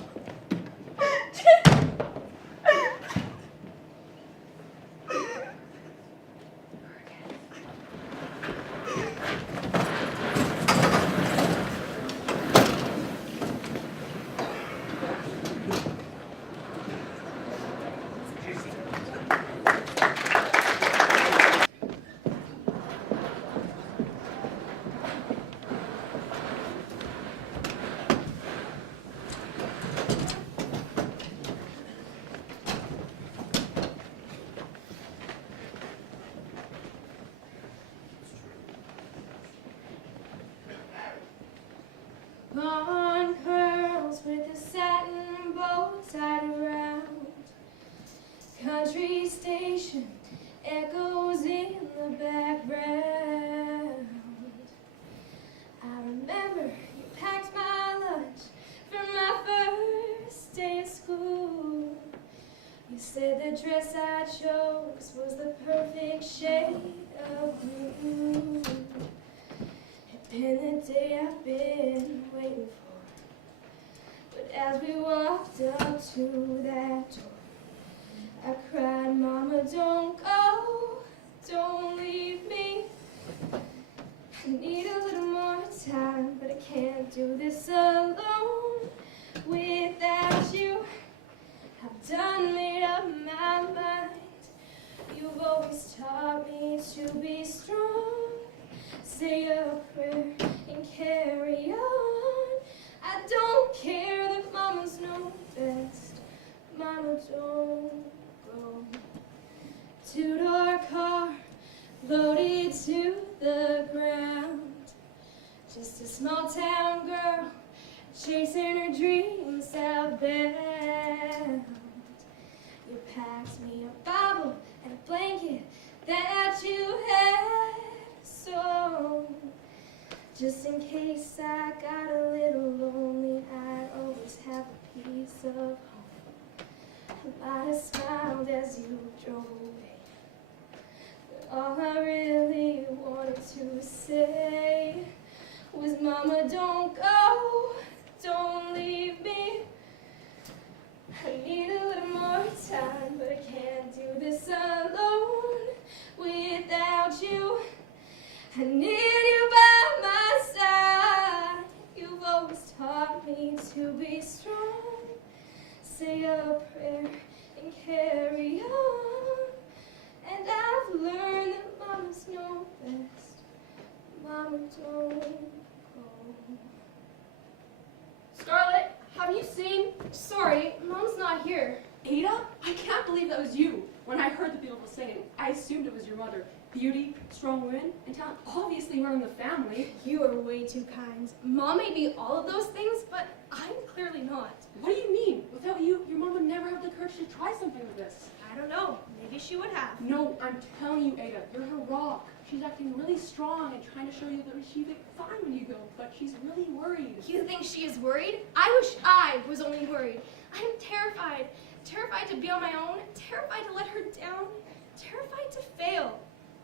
Blonde curls with a satin bow tied around. Country station echoes in the background. I remember you packed my lunch for my first day of school. You said the dress I chose was the perfect shade of blue. Been the day I've been waiting for. But as we walked up to that door, I cried, Mama, don't go, don't leave me. I need a little more time, but I can't do this alone without you. I've done made up my mind. You've always taught me to be strong. Say a prayer and carry on. I don't care that mamas know best. Mama, don't go. Two-door car loaded to the ground. Just a small town girl chasing her dreams outbound. You packed me a Bible and a blanket that you had. So, just in case I got a little lonely, I'd always have a piece of home. I might have smiled as you drove away, but all I really wanted to say was, Mama, don't go, don't leave me. I need a little more time, but I can't do this alone without you. I need you by my side. You've always taught me to be strong. Say a prayer and carry on. And I've learned that mamas know best. Mama, don't go. Scarlett, have you seen? Sorry, Mom's not here. Ada? I can't believe that was you. When I heard the beautiful singing, I assumed it was your mother. Beauty, strong women, and talent obviously run in the family. You are way too kind. Mom may be all of those things, but I'm clearly not. What do you mean? Without you, your mom would never have the courage to try something like this. I don't know. Maybe she would have. No, I'm telling you, Ada, you're her rock. She's acting really strong and trying to show you that she'll be fine when you go, but she's really worried. You think she is worried? I wish I was only worried. I'm terrified. Terrified to be on my own. Terrified to let her down. Terrified to fail.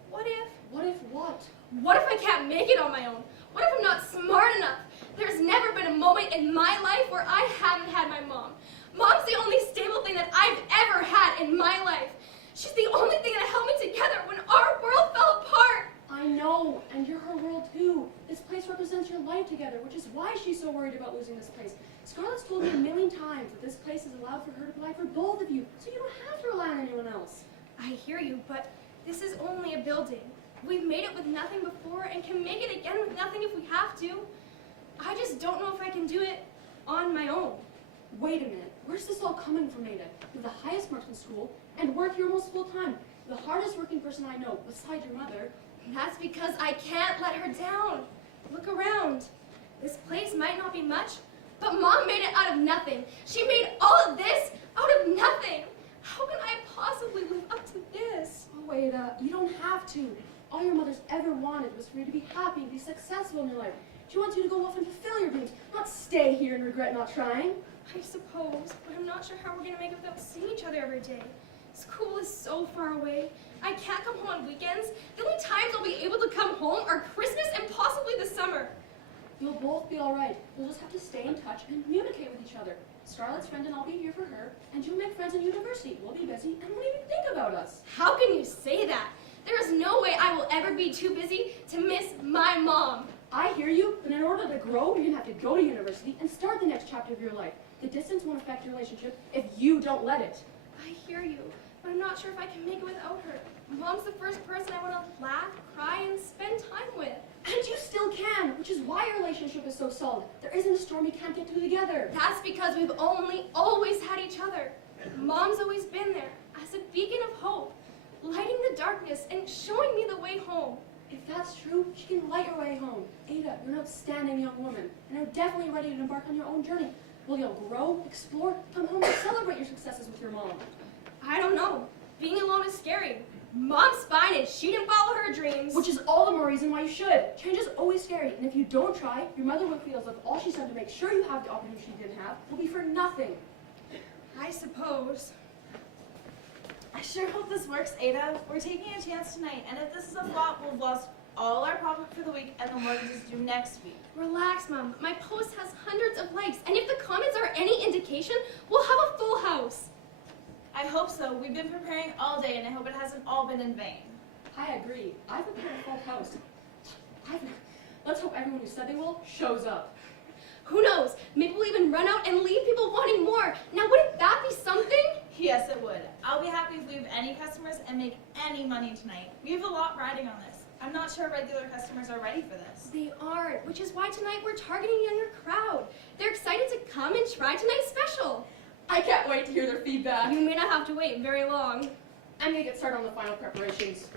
What if? What if what? What if I can't make it on my own? What if I'm not smart enough? There's never been a moment in my life where I haven't had my mom. Mom's the only stable thing that I've ever had in my life. She's the only thing that held me together when our world fell apart. I know, and you're her world too. This place represents your life together, which is why she's so worried about losing this place. Scarlett's told me a million times that this place is allowed for her to provide for both of you, so you don't have to rely on anyone else. I hear you, but this is only a building. We've made it with nothing before and can make it again with nothing if we have to. I just don't know if I can do it on my own. Wait a minute, where's this all coming from, Ada? You're the highest marks in school and work here almost full time. The hardest working person I know, besides your mother. That's because I can't let her down. Look around. This place might not be much, but Mom made it out of nothing. She made all of this out of nothing. How can I possibly live up to this? Oh, Ada, you don't have to. All your mother's ever wanted was for you to be happy and be successful in your life. She wants you to go off and fulfill your dreams, not stay here and regret not trying. I suppose, but I'm not sure how we're going to make it without seeing each other every day. School is so far away. I can't come home on weekends. The only times I'll be able to come home are Christmas and possibly the summer. You'll both be all right. You'll just have to stay in touch and communicate with each other. Scarlett's friend and I'll be here for her, and you'll make friends in university. We'll be busy and won't even think about us. How can you say that? There is no way I will ever be too busy to miss my mom. I hear you, but in order to grow, you're going to have to go to university and start the next chapter of your life. The distance won't affect your relationship if you don't let it. I hear you, but I'm not sure if I can make it without her. Mom's the first person I want to laugh, cry, and spend time with. And you still can, which is why your relationship is so solid. There isn't a storm you can't get through together. That's because we've always had each other. Mom's always been there as a beacon of hope, lighting the darkness and showing me the way home. If that's true, she can light your way home. Ada, you're an outstanding young woman, and are definitely ready to embark on your own journey. Will you grow, explore, come home and celebrate your successes with your mom? I don't know. Being alone is scary. Mom's fine and she didn't follow her dreams. Which is all the more reason why you should. Change is always scary, and if you don't try, your mother will feel as if all she's done to make sure you have the opportunity she didn't have will be for nothing. I suppose. I sure hope this works, Ada. We're taking a chance tonight, and if this is a flop, we'll have lost all our profit for the week, and the mortgage is due next week. Relax, Mom. My post has hundreds of likes, and if the comments are any indication, we'll have a full house. I hope so. We've been preparing all day, and I hope it hasn't all been in vain. I agree. I've prepared a full house. Let's hope everyone who said they will shows up. Who knows? Maybe we'll even run out and leave people wanting more. Now, wouldn't that be something? Yes, it would. I'll be happy if we have any customers and make any money tonight. We have a lot riding on this. I'm not sure regular customers are ready for this. They aren't, which is why tonight we're targeting a younger crowd. They're excited to come and try tonight's special. I can't wait to hear their feedback. You may not have to wait very long. I'm gonna get started on the final preparations.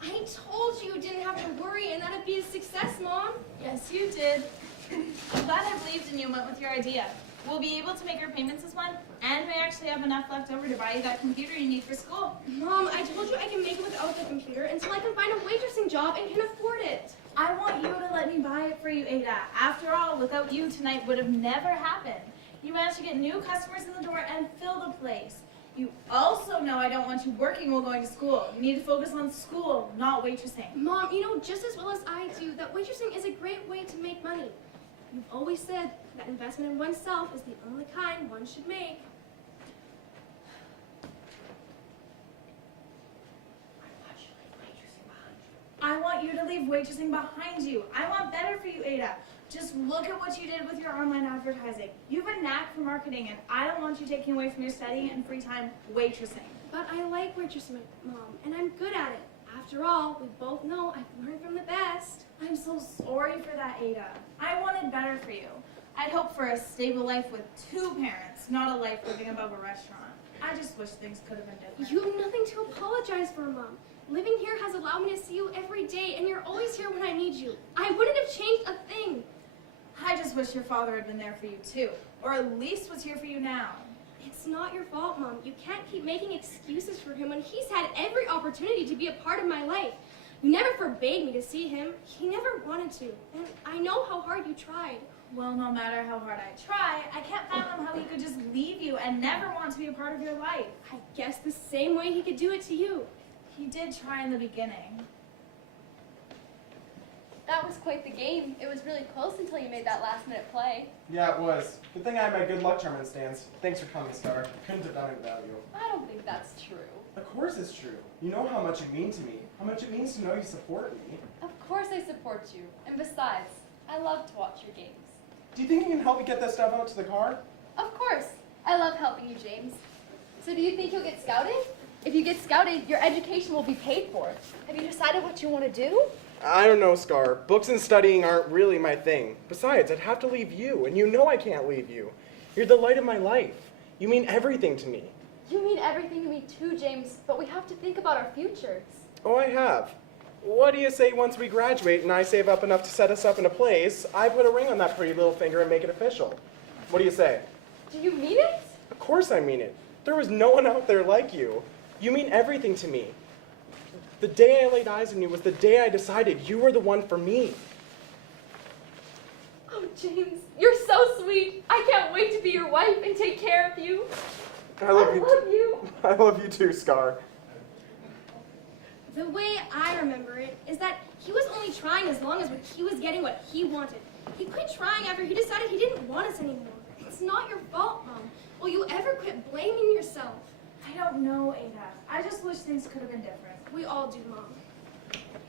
I told you didn't have to worry and that'd be a success, Mom. Yes, you did. I'm glad I believed in you and went with your idea. We'll be able to make our payments this month, and we actually have enough left over to buy you that computer you need for school. Mom, I told you I can make it without the computer until I can find a waitressing job and can afford it. I want you to let me buy it for you, Ada. After all, without you, tonight would have never happened. You managed to get new customers in the door and fill the place. You also know I don't want you working while going to school. You need to focus on school, not waitressing. Mom, you know just as well as I do that waitressing is a great way to make money. You've always said that investment in oneself is the only kind one should make. I want you to leave waitressing behind you. I want better for you, Ada. Just look at what you did with your online advertising. You have a knack for marketing, and I don't want you taking away from your studying and free time waitressing. But I like waitressing, Mom, and I'm good at it. After all, we both know I've learned from the best. I'm so sorry for that, Ada. I wanted better for you. I'd hoped for a stable life with 2 parents, not a life living above a restaurant. I just wish things could have been different. You have nothing to apologize for, Mom. Living here has allowed me to see you every day, and you're always here when I need you. I wouldn't have changed a thing. I just wish your father had been there for you too, or at least was here for you now. It's not your fault, Mom. You can't keep making excuses for him when he's had every opportunity to be a part of my life. You never forbade me to see him. He never wanted to, and I know how hard you tried. Well, no matter how hard I try, I can't fathom how he could just leave you and never want to be a part of your life. I guess the same way he could do it to you. He did try in the beginning. That was quite the game. It was really close until you made that last-minute play. Yeah, it was. Good thing I had my good luck charm in stance. Thanks for coming, Star. Couldn't have done it without you. I don't think that's true. Of course it's true. You know how much you mean to me. How much it means to know you support me. Of course I support you. And besides, I love to watch your games. Do you think you can help me get that stuff out to the car? Of course. I love helping you, James. So do you think you'll get scouted? If you get scouted, your education will be paid for. Have you decided what you want to do? I don't know, Scar. Books and studying aren't really my thing. Besides, I'd have to leave you, and you know I can't leave you. You're the light of my life. You mean everything to me. You mean everything to me too, James, but we have to think about our futures. Oh, I have. What do you say once we graduate and I save up enough to set us up in a place, I put a ring on that pretty little finger and make it official? What do you say? Do you mean it? Of course I mean it. There was no one out there like you. You mean everything to me. The day I laid eyes on you was the day I decided you were the one for me. Oh, James, you're so sweet. I can't wait to be your wife and take care of you. I love you. I love you too, Scar. The way I remember it is that he was only trying as long as he was getting what he wanted. He quit trying after he decided he didn't want us anymore. It's not your fault, Mom. Will you ever quit blaming yourself? I don't know, Ada. I just wish things could have been different. We all do, Mom.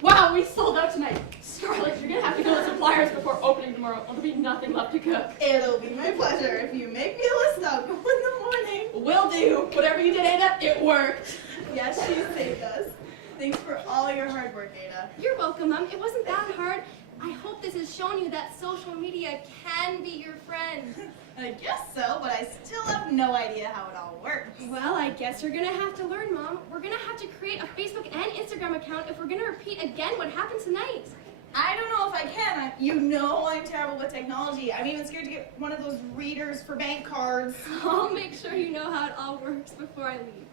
Wow, we sold out tonight. Scarlett, you're gonna have to go to suppliers before opening tomorrow. There'll be nothing left to cook. It'll be my pleasure if you make me a list. I'll go in the morning. Will do. Whatever you did, Ada, it worked. Yes, she saved us. Thanks for all your hard work, Ada. You're welcome, Mom. It wasn't that hard. I hope this has shown you that social media can be your friend. I guess so, but I still have no idea how it all works. Well, I guess you're gonna have to learn, Mom. We're gonna have to create a Facebook and Instagram account if we're gonna repeat again what happened tonight. I don't know if I can. You know I'm terrible with technology. I'm even scared to get one of those readers for bank cards. I'll make sure you know how it all works before I leave.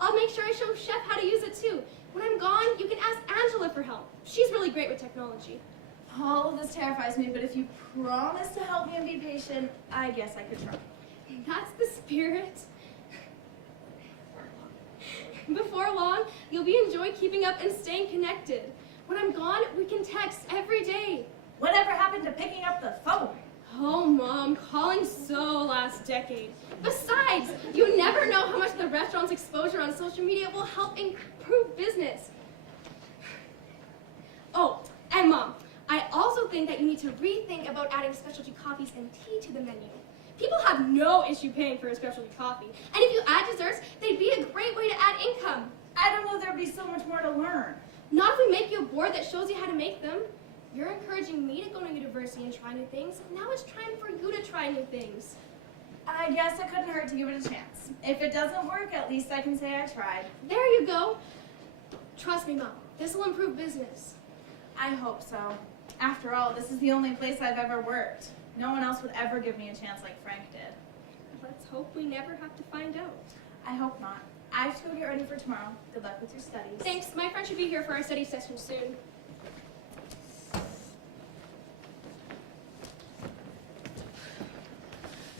I'll make sure I show Chef how to use it too. When I'm gone, you can ask Angela for help. She's really great with technology. All of this terrifies me, but if you promise to help me and be patient, I guess I could try. That's the spirit. Before long, you'll be enjoying keeping up and staying connected. When I'm gone, we can text every day. Whatever happened to picking up the phone? Oh, Mom, calling so last decade. Besides, you never know how much the restaurant's exposure on social media will help improve business. Oh, and Mom, I also think that you need to rethink about adding specialty coffees and tea to the menu. People have no issue paying for a specialty coffee. And if you add desserts, they'd be a great way to add income. I don't know there'd be so much more to learn. Not if we make you a board that shows you how to make them. You're encouraging me to go to university and try new things. Now it's time for you to try new things. I guess it couldn't hurt to give it a chance. If it doesn't work, at least I can say I tried. There you go. Trust me, Mom. This will improve business. I hope so. After all, this is the only place I've ever worked. No one else would ever give me a chance like Frank did. Let's hope we never have to find out. I hope not. I have to go get ready for tomorrow. Good luck with your studies. Thanks. My friend should be here for our study session soon.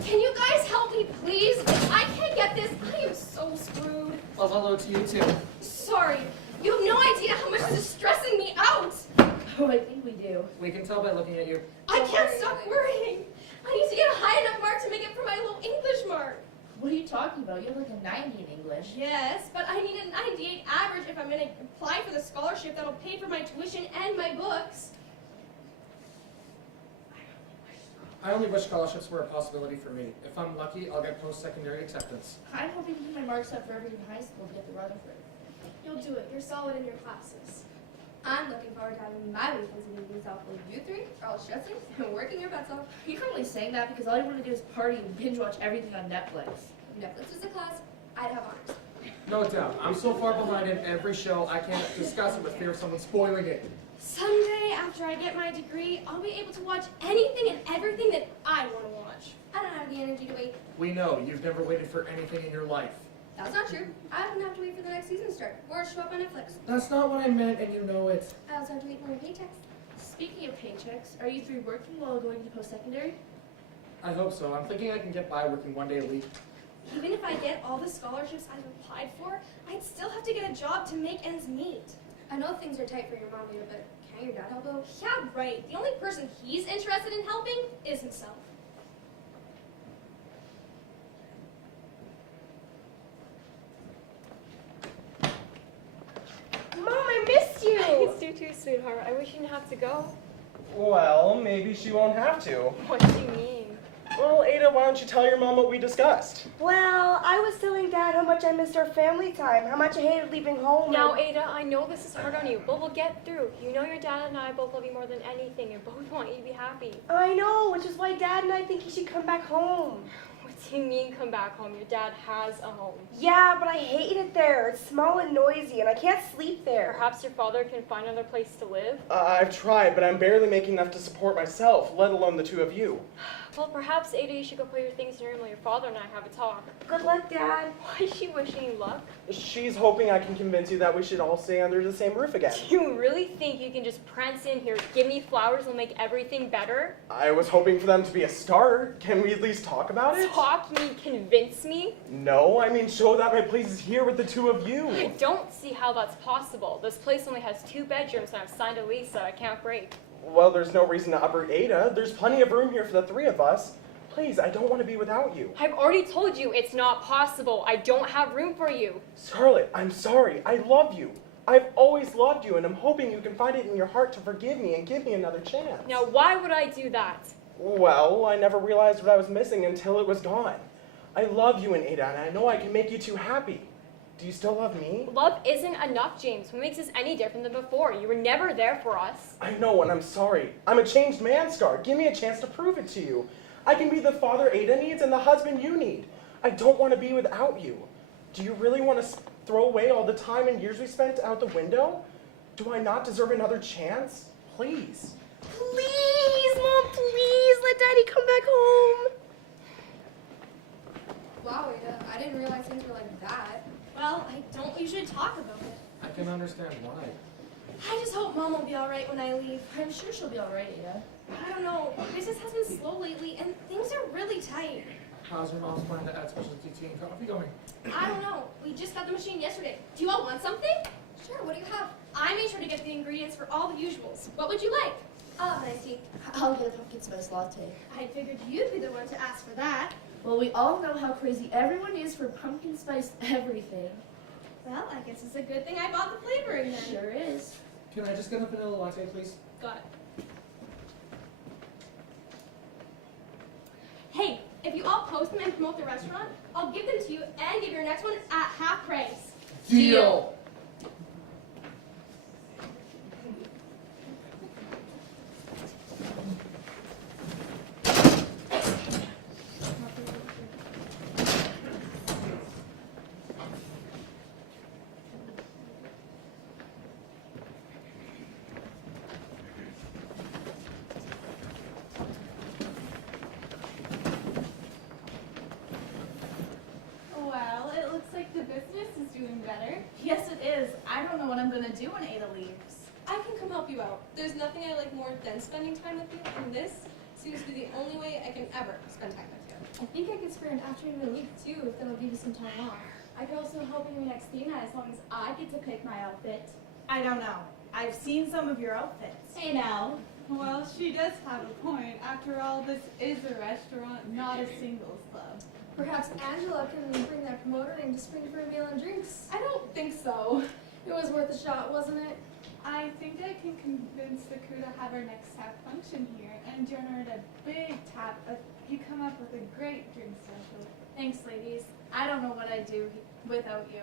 Can you guys help me, please? I can't get this. I am so screwed. Well, hello to you too. Sorry. You have no idea how much this is stressing me out. Oh, I think we do. We can tell by looking at you. I can't stop worrying. I need to get a high enough mark to make it for my low English mark. What are you talking about? You have like a 90 in English. Yes, but I need a 98 average if I'm going to apply for the scholarship that'll pay for my tuition and my books. I only wish scholarships were a possibility for me. If I'm lucky, I'll get post-secondary acceptance. I'm hoping to keep my marks up for everything in high school to get the Rutherford. You'll do it. You're solid in your classes. I'm looking forward to having my weekends and evenings off with you three, all stressing and working your butts off. You're probably saying that because all you want to do is party and binge watch everything on Netflix. If Netflix was a class, I'd have honors. No doubt. I'm so far behind in every show, I can't discuss it with fear of someone spoiling it. Someday, after I get my degree, I'll be able to watch anything and everything that I want to watch. I don't have the energy to wait. We know. You've never waited for anything in your life. That's not true. I don't have to wait for the next season to start or show up on Netflix. That's not what I meant, and you know it. I also have to wait for my paychecks. Speaking of paychecks, are you three working while going to post-secondary? I hope so. I'm thinking I can get by working 1 day a week. Even if I get all the scholarships I've applied for, I'd still have to get a job to make ends meet. I know things are tight for your mom, Lita, but can your dad help though? Yeah, right. The only person he's interested in helping is himself. Mom, I missed you! It's you too, sweetheart. I wish you didn't have to go. Well, maybe she won't have to. What do you mean? Well, Ada, why don't you tell your mom what we discussed? Well, I was telling Dad how much I missed our family time, how much I hated leaving home. Now, Ada, I know this is hard on you, but we'll get through. You know your dad and I both love you more than anything and both want you to be happy. I know, which is why Dad and I think he should come back home. What do you mean come back home? Your dad has a home. Yeah, but I hate it there. It's small and noisy, and I can't sleep there. Perhaps your father can find another place to live? I've tried, but I'm barely making enough to support myself, let alone the two of you. Well, perhaps, Ada, you should go put your things in your room while your father and I have a talk. Good luck, Dad. Why is she wishing you luck? She's hoping I can convince you that we should all stay under the same roof again. Do you really think you can just prance in here, give me flowers, and make everything better? I was hoping for them to be a start. Can we at least talk about it? Talk? You mean convince me? No, I mean show that my place is here with the two of you. I don't see how that's possible. This place only has 2 bedrooms and I've signed a lease that I can't break. Well, there's no reason to uproot Ada. There's plenty of room here for the 3 of us. Please, I don't want to be without you. I've already told you it's not possible. I don't have room for you. Scarlett, I'm sorry. I love you. I've always loved you, and I'm hoping you can find it in your heart to forgive me and give me another chance. Now, why would I do that? Well, I never realized what I was missing until it was gone. I love you and Ada, and I know I can make you two happy. Do you still love me? Love isn't enough, James. What makes us any different than before? You were never there for us. I know, and I'm sorry. I'm a changed man, Scar. Give me a chance to prove it to you. I can be the father Ada needs and the husband you need. I don't want to be without you. Do you really want to throw away all the time and years we spent out the window? Do I not deserve another chance? Please. Please, Mom, please, let Daddy come back home. Wow, Ada, I didn't realize things were like that. Well, I don't usually talk about it. I can understand why. I just hope Mom will be alright when I leave. I'm sure she'll be alright, Ada. I don't know. Business has been slow lately, and things are really tight. How's your mom's plan to add specialty tea and coffee going? I don't know. We just got the machine yesterday. Do you all want something? Sure, what do you have? I made sure to get the ingredients for all the usuals. What would you like? I'll have an iced tea. I'll get a pumpkin spice latte. I figured you'd be the one to ask for that. Well, we all know how crazy everyone is for pumpkin spice everything. Well, I guess it's a good thing I bought the flavoring then. Sure is. Can I just get a vanilla latte, please? Got it. Hey, if you all post them and promote the restaurant, I'll give them to you and give your next one at half price. Deal! Well, it looks like the business is doing better. Yes, it is. I don't know what I'm going to do when Ada leaves. I can come help you out. There's nothing I like more than spending time with you, and this seems to be the only way I can ever spend time with you. I think I could spare an afternoon a week too if that'll give you some time off. I could also help in your next theme night as long as I get to pick my outfit. I don't know. I've seen some of your outfits. Hey now. Well, she does have a point. After all, this is a restaurant, not a singles club. Perhaps Angela can bring that promoter in to spring for a meal and drinks. I don't think so. It was worth a shot, wasn't it? I think I can convince the crew to have our next tap function here and generate a big tap if you come up with a great drink special. Thanks, ladies. I don't know what I'd do without you.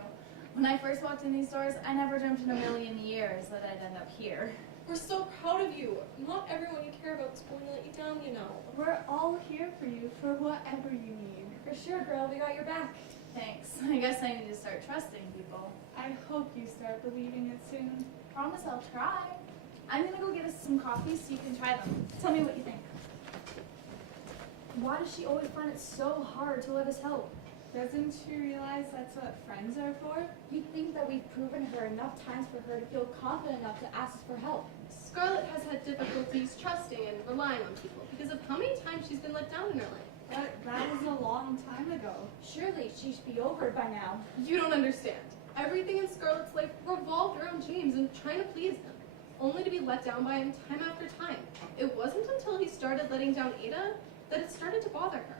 When I first walked in these doors, I never dreamt in a million years that I'd end up here. We're so proud of you. Not everyone you care about is going to let you down, you know. We're all here for you for whatever you need. For sure, girl. We got your back. Thanks. I guess I need to start trusting people. I hope you start believing it soon. Promise I'll try. I'm gonna go get us some coffee so you can try them. Tell me what you think. Why does she always find it so hard to let us help? Doesn't she realize that's what friends are for? You'd think that we've proven her enough times for her to feel confident enough to ask us for help. Scarlett has had difficulties trusting and relying on people because of how many times she's been let down in her life. But that was a long time ago. Surely she should be over it by now. You don't understand. Everything in Scarlett's life revolved around James and trying to please him, only to be let down by him time after time. It wasn't until he started letting down Ada that it started to bother her.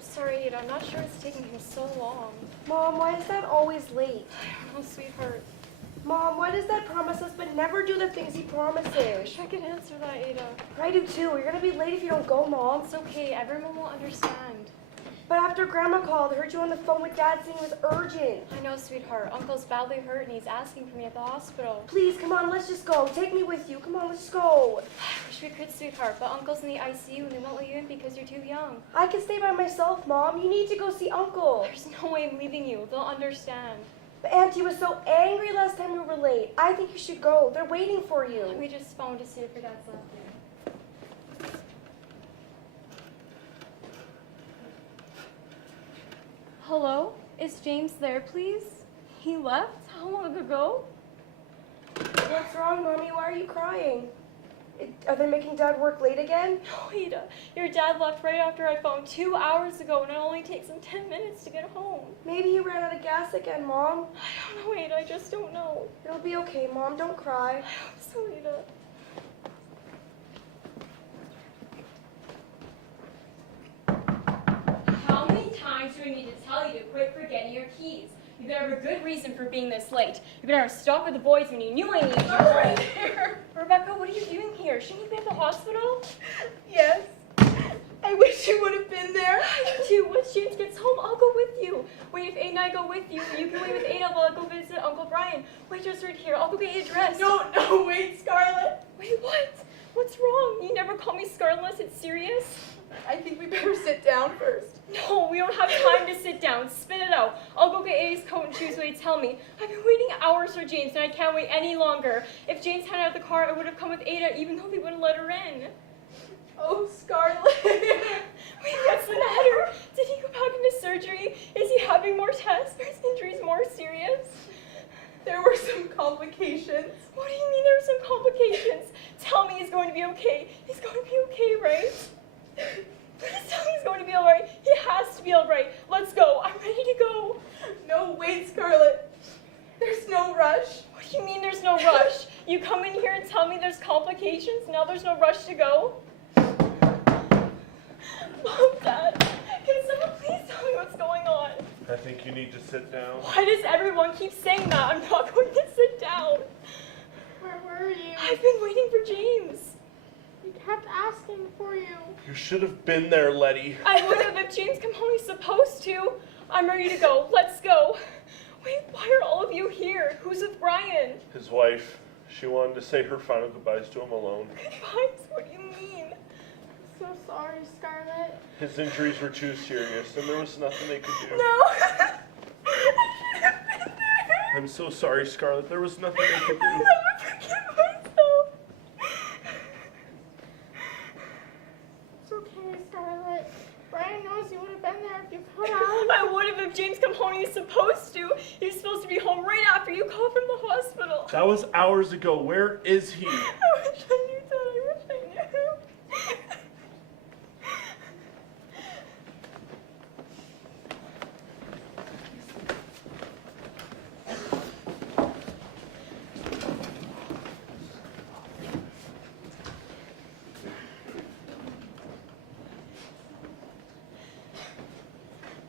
Sorry, Ada, I'm not sure it's taking him so long. Mom, why is Dad always late? I don't know, sweetheart. Mom, why does Dad promise us but never do the things he promises? I wish I could answer that, Ada. I do too. You're gonna be late if you don't go, Mom. It's okay, everyone will understand. But after Grandma called, I heard you on the phone with Dad saying it was urgent. I know, sweetheart. Uncle's badly hurt and he's asking for me at the hospital. Please, come on, let's just go. Take me with you. Come on, let's just go. I wish we could, sweetheart, but Uncle's in the ICU and they won't let you in because you're too young. I can stay by myself, Mom. You need to go see Uncle. There's no way I'm leaving you. They'll understand. But Auntie was so angry last time we were late. I think you should go. They're waiting for you. We just phoned to see if your dad's left there. Hello? Is James there, please? He left? How long ago? What's wrong, Mommy? Why are you crying? Are they making Dad work late again? No, Ada. Your dad left right after I phoned 2 hours ago, and it only takes him 10 minutes to get home. Maybe he ran out of gas again, Mom. I don't know, Ada. I just don't know. It'll be okay, Mom. Don't cry. I hope so, Ada. How many times do I need to tell you to quit forgetting your keys? You better have a good reason for being this late. You better stop with the boys when you knew I needed you. Right here. Rebecca, what are you doing here? Shouldn't you be at the hospital? Yes. I wish you would have been there. I do too. Once James gets home, I'll go with you. Wait, if Ada and I go with you, you can wait with Ada while I go visit Uncle Brian. Wait just right here. I'll go get you dressed. No, wait, Scarlett. Wait, what? What's wrong? You never call me Scarlett unless it's serious? I think we better sit down first. No, we don't have time to sit down. Spit it out. I'll go get Ada's coat and shoes when you tell me. I've been waiting hours for James, and I can't wait any longer. If James hadn't had the car, I would have come with Ada, even though they wouldn't let her in. Oh, Scarlett. Wait, what's the matter? Did he go back into surgery? Is he having more tests? Are his injuries more serious? There were some complications. What do you mean there were some complications? Tell me he's going to be okay. He's going to be okay, right? Please tell me he's going to be alright. He has to be alright. Let's go. I'm ready to go. No, wait, Scarlett. There's no rush. What do you mean there's no rush? You come in here and tell me there's complications, now there's no rush to go? Mom, Dad, can someone please tell me what's going on? I think you need to sit down. Why does everyone keep saying that? I'm not going to sit down. Where were you? I've been waiting for James. We kept asking for you. You should have been there, Letty. I would have if James come home he's supposed to. I'm ready to go. Let's go. Wait, why are all of you here? Who's with Brian? His wife. She wanted to say her final goodbyes to him alone. Goodbyes? What do you mean? So sorry, Scarlett. His injuries were too serious, and there was nothing they could do. No! I should have been there. I'm so sorry, Scarlett. There was nothing they could do. I'll never forgive myself. It's okay, Scarlett. Brian knows you would have been there if you could have. I would have if James come home he's supposed to. He's supposed to be home right after you called from the hospital. That was hours ago. Where is he? I wish I knew that. I wish I knew.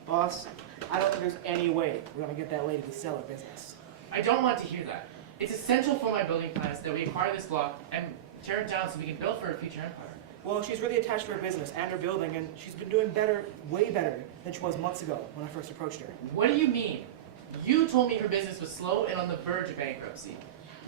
Boss, I don't think there's any way we're gonna get that lady to sell her business. I don't want to hear that. It's essential for my building plans that we acquire this block and tear it down so we can build for a future empire. Well, she's really attached to her business and her building, and she's been doing better, way better, than she was months ago when I first approached her. What do you mean? You told me her business was slow and on the verge of bankruptcy.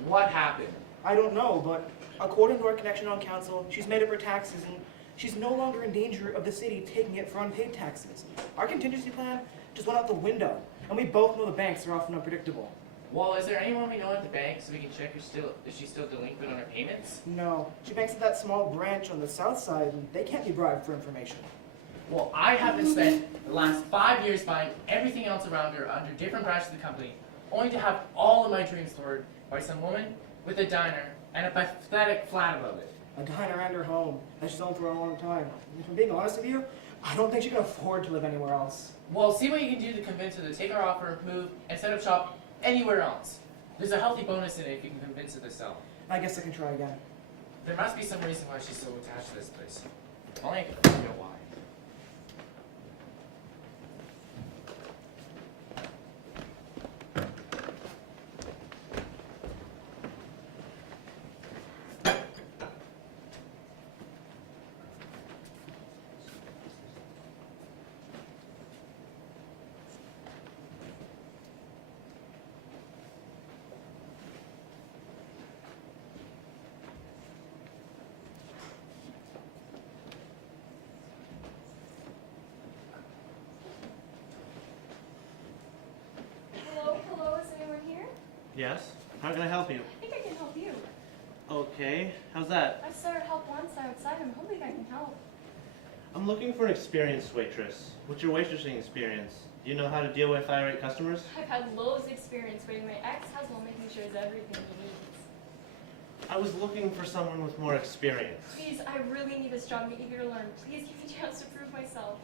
What happened? I don't know, but according to our connection on council, she's made up her taxes and she's no longer in danger of the city taking it for unpaid taxes. Our contingency plan just went out the window, and we both know the banks are often unpredictable. Well, is there anyone we know at the bank so we can check if she's still delinquent on her payments? No, she banks at that small branch on the south side, and they can't be bribed for information. Well, I haven't spent the last 5 years buying everything else around her under different branches of the company, only to have all of my dreams stored by some woman with a diner and a pathetic flat above it. A diner and her home that she's owned for a long time. If I'm being honest with you, I don't think she can afford to live anywhere else. Well, see what you can do to convince her to take our offer, move, and set up shop anywhere else. There's a healthy bonus in it if you can convince her to sell. I guess I can try again. There must be some reason why she's so attached to this place. Only I can figure out why. Hello, is anyone here? Yes? How can I help you? I think I can help you. Okay, how's that? I started help once outside. I'm hoping I can help. I'm looking for an experienced waitress. What's your waitressing experience? Do you know how to deal with irate customers? I've had loads of experience waiting. My ex has one making sure it's everything he needs. I was looking for someone with more experience. Please, I really need this job. I'm eager to learn. Please give me a chance to prove myself.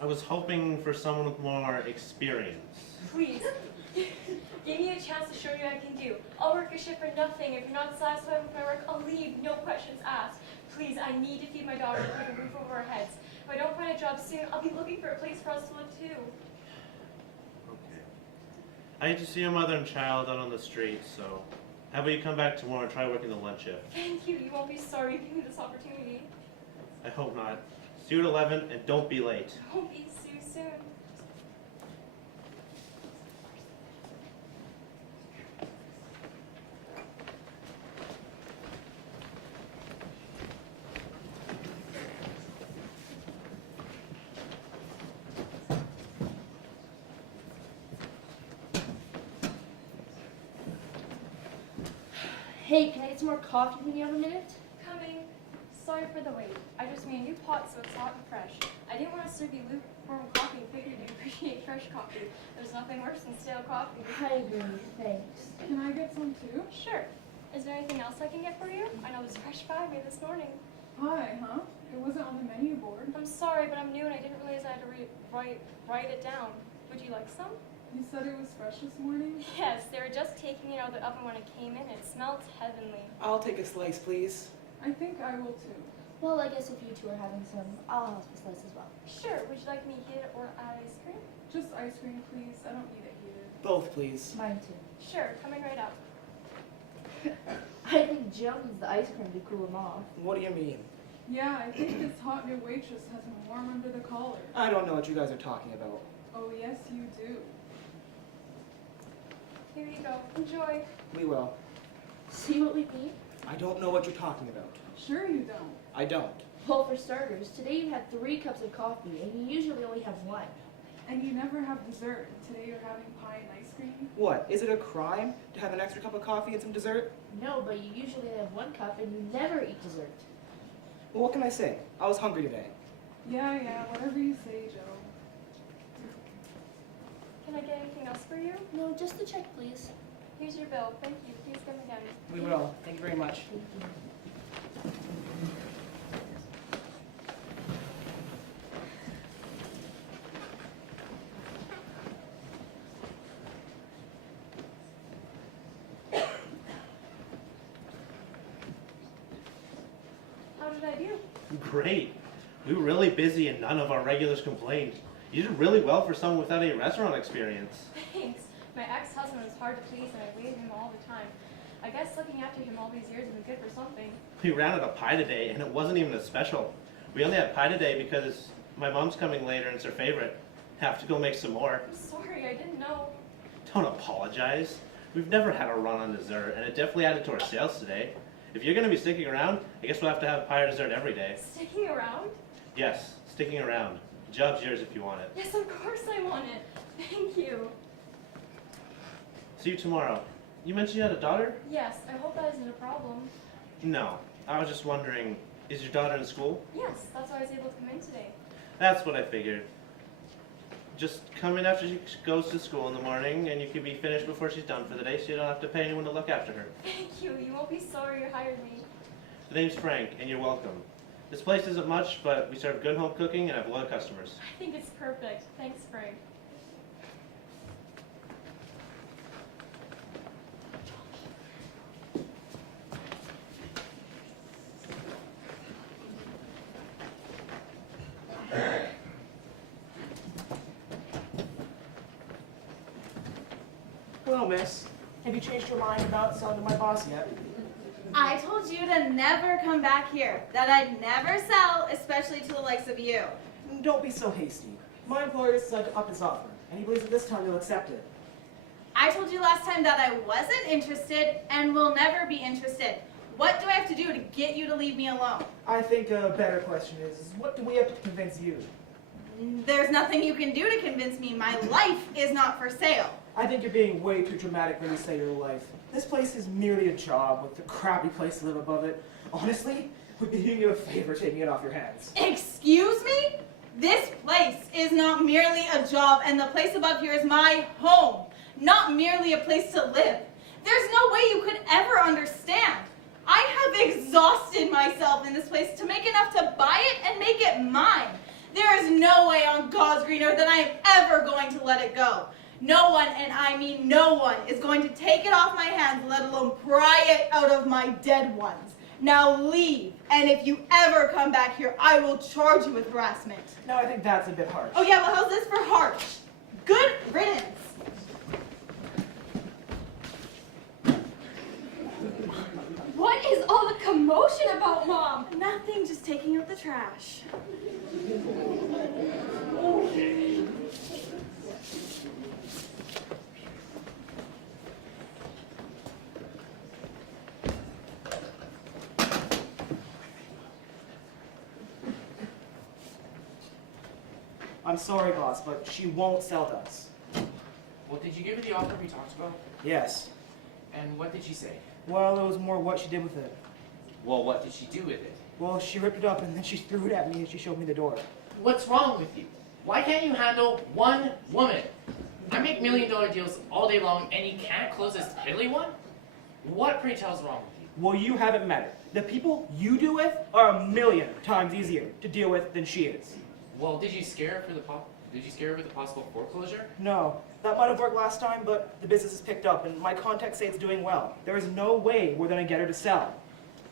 I was hoping for someone with more experience. Please, give me a chance to show you what I can do. I'll work a shift for nothing. If you're not satisfied with my work, I'll leave. No questions asked. Please, I need to feed my daughter and put a roof over our heads. If I don't find a job soon, I'll be looking for a place for us to live too. Okay. I hate to see your mother and child out on the street, so how about you come back tomorrow and try working the lunch shift? Thank you. You won't be sorry you gave me this opportunity. I hope not. See you at 11 and don't be late. I won't be. See you soon. Hey, can I get some more coffee when you have a minute? Coming. Sorry for the wait. I just made a new pot so it's hot and fresh. I didn't want to serve you lukewarm coffee and figured you'd appreciate fresh coffee. There's nothing worse than stale coffee. I agree, thanks. Can I get some too? Sure. Is there anything else I can get for you? I know there's fresh pie made this morning. Pie, huh? It wasn't on the menu board. I'm sorry, but I'm new and I didn't realize I had to write it down. Would you like some? You said it was fresh this morning? Yes, they were just taking it out of the oven when it came in. It smells heavenly. I'll take a slice, please. I think I will too. Well, I guess if you two are having some, I'll have a slice as well. Sure. Would you like me heated or add ice cream? Just ice cream, please. I don't need it heated. Both, please. Mine too. Sure. Coming right up. I think Joe needs the ice cream to cool him off. What do you mean? Yeah, I think this hot new waitress has him warm under the collar. I don't know what you guys are talking about. Oh, yes, you do. Here you go. Enjoy. We will. See what we need? I don't know what you're talking about. Sure you don't. I don't. Well, for starters, today you had 3 cups of coffee, and you usually only have 1. And you never have dessert. Today you're having pie and ice cream? What? Is it a crime to have an extra cup of coffee and some dessert? No, but you usually have 1 cup, and you never eat dessert. Well, what can I say? I was hungry today. Yeah, whatever you say, Joe. Can I get anything else for you? No, just the check, please. Here's your bill. Thank you. Please come again. We will. Thank you very much. How did I do? Great. We were really busy and none of our regulars complained. You did really well for someone without any restaurant experience. Thanks. My ex-husband was hard to please and I waited him all the time. I guess looking after him all these years has been good for something. We ran out of pie today, and it wasn't even a special. We only had pie today because my mom's coming later and it's her favorite. Have to go make some more. I'm sorry, I didn't know. Don't apologize. We've never had a run on dessert, and it definitely added to our sales today. If you're going to be sticking around, I guess we'll have to have pie or dessert every day. Sticking around? Yes, sticking around. The job's yours if you want it. Yes, of course I want it. Thank you. See you tomorrow. You mentioned you had a daughter? Yes, I hope that isn't a problem. No. I was just wondering, is your daughter in school? Yes, that's why I was able to come in today. That's what I figured. Just come in after she goes to school in the morning, and you can be finished before she's done for the day, so you don't have to pay anyone to look after her. Thank you. You won't be sorry you hired me. The name's Frank, and you're welcome. This place isn't much, but we serve good home cooking and have loyal customers. I think it's perfect. Thanks, Frank. Hello, miss. Have you changed your mind about selling to my boss yet? I told you to never come back here, that I'd never sell, especially to the likes of you. Don't be so hasty. My employer decided to up his offer, and he believes that this time he'll accept it. I told you last time that I wasn't interested and will never be interested. What do I have to do to get you to leave me alone? I think a better question is, what do we have to convince you? There's nothing you can do to convince me. My life is not for sale. I think you're being way too dramatic when you say your life. This place is merely a job with a crappy place to live above it. Honestly, we'd be doing you a favor taking it off your hands. Excuse me? This place is not merely a job, and the place above here is my home, not merely a place to live. There's no way you could ever understand. I have exhausted myself in this place to make enough to buy it and make it mine. There is no way on God's green earth that I am ever going to let it go. No one, and I mean no one, is going to take it off my hands, let alone pry it out of my dead ones. Now leave, and if you ever come back here, I will charge you with harassment. No, I think that's a bit harsh. Oh yeah, well how's this for harsh? Good riddance. What is all the commotion about, Mom? Nothing, just taking out the trash. I'm sorry, boss, but she won't sell to us. Well, did you give her the offer we talked about? Yes. And what did she say? Well, it was more what she did with it. Well, what did she do with it? Well, she ripped it up and then she threw it at me and she showed me the door. What's wrong with you? Why can't you handle one woman? I make $1 million deals all day long and you can't close this piddly one? What, pray tell, is wrong with you? Well, you haven't met her. The people you deal with are 1,000,000 times easier to deal with than she is. Well, did you scare her with the possible foreclosure? No, that might have worked last time, but the business has picked up and my contacts say it's doing well. There is no way we're gonna get her to sell.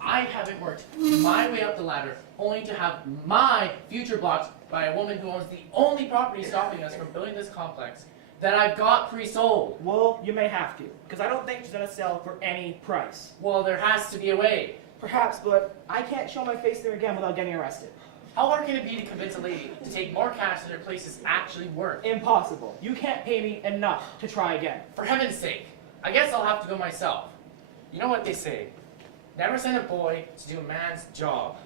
I haven't worked my way up the ladder only to have my future blocked by a woman who owns the only property stopping us from building this complex that I've got pre-sold. Well, you may have to, because I don't think she's gonna sell for any price. Well, there has to be a way. Perhaps, but I can't show my face there again without getting arrested. How hard can it be to convince a lady to take more cash than her place is actually worth? Impossible. You can't pay me enough to try again. For heaven's sake, I guess I'll have to go myself. You know what they say, never send a boy to do a man's job.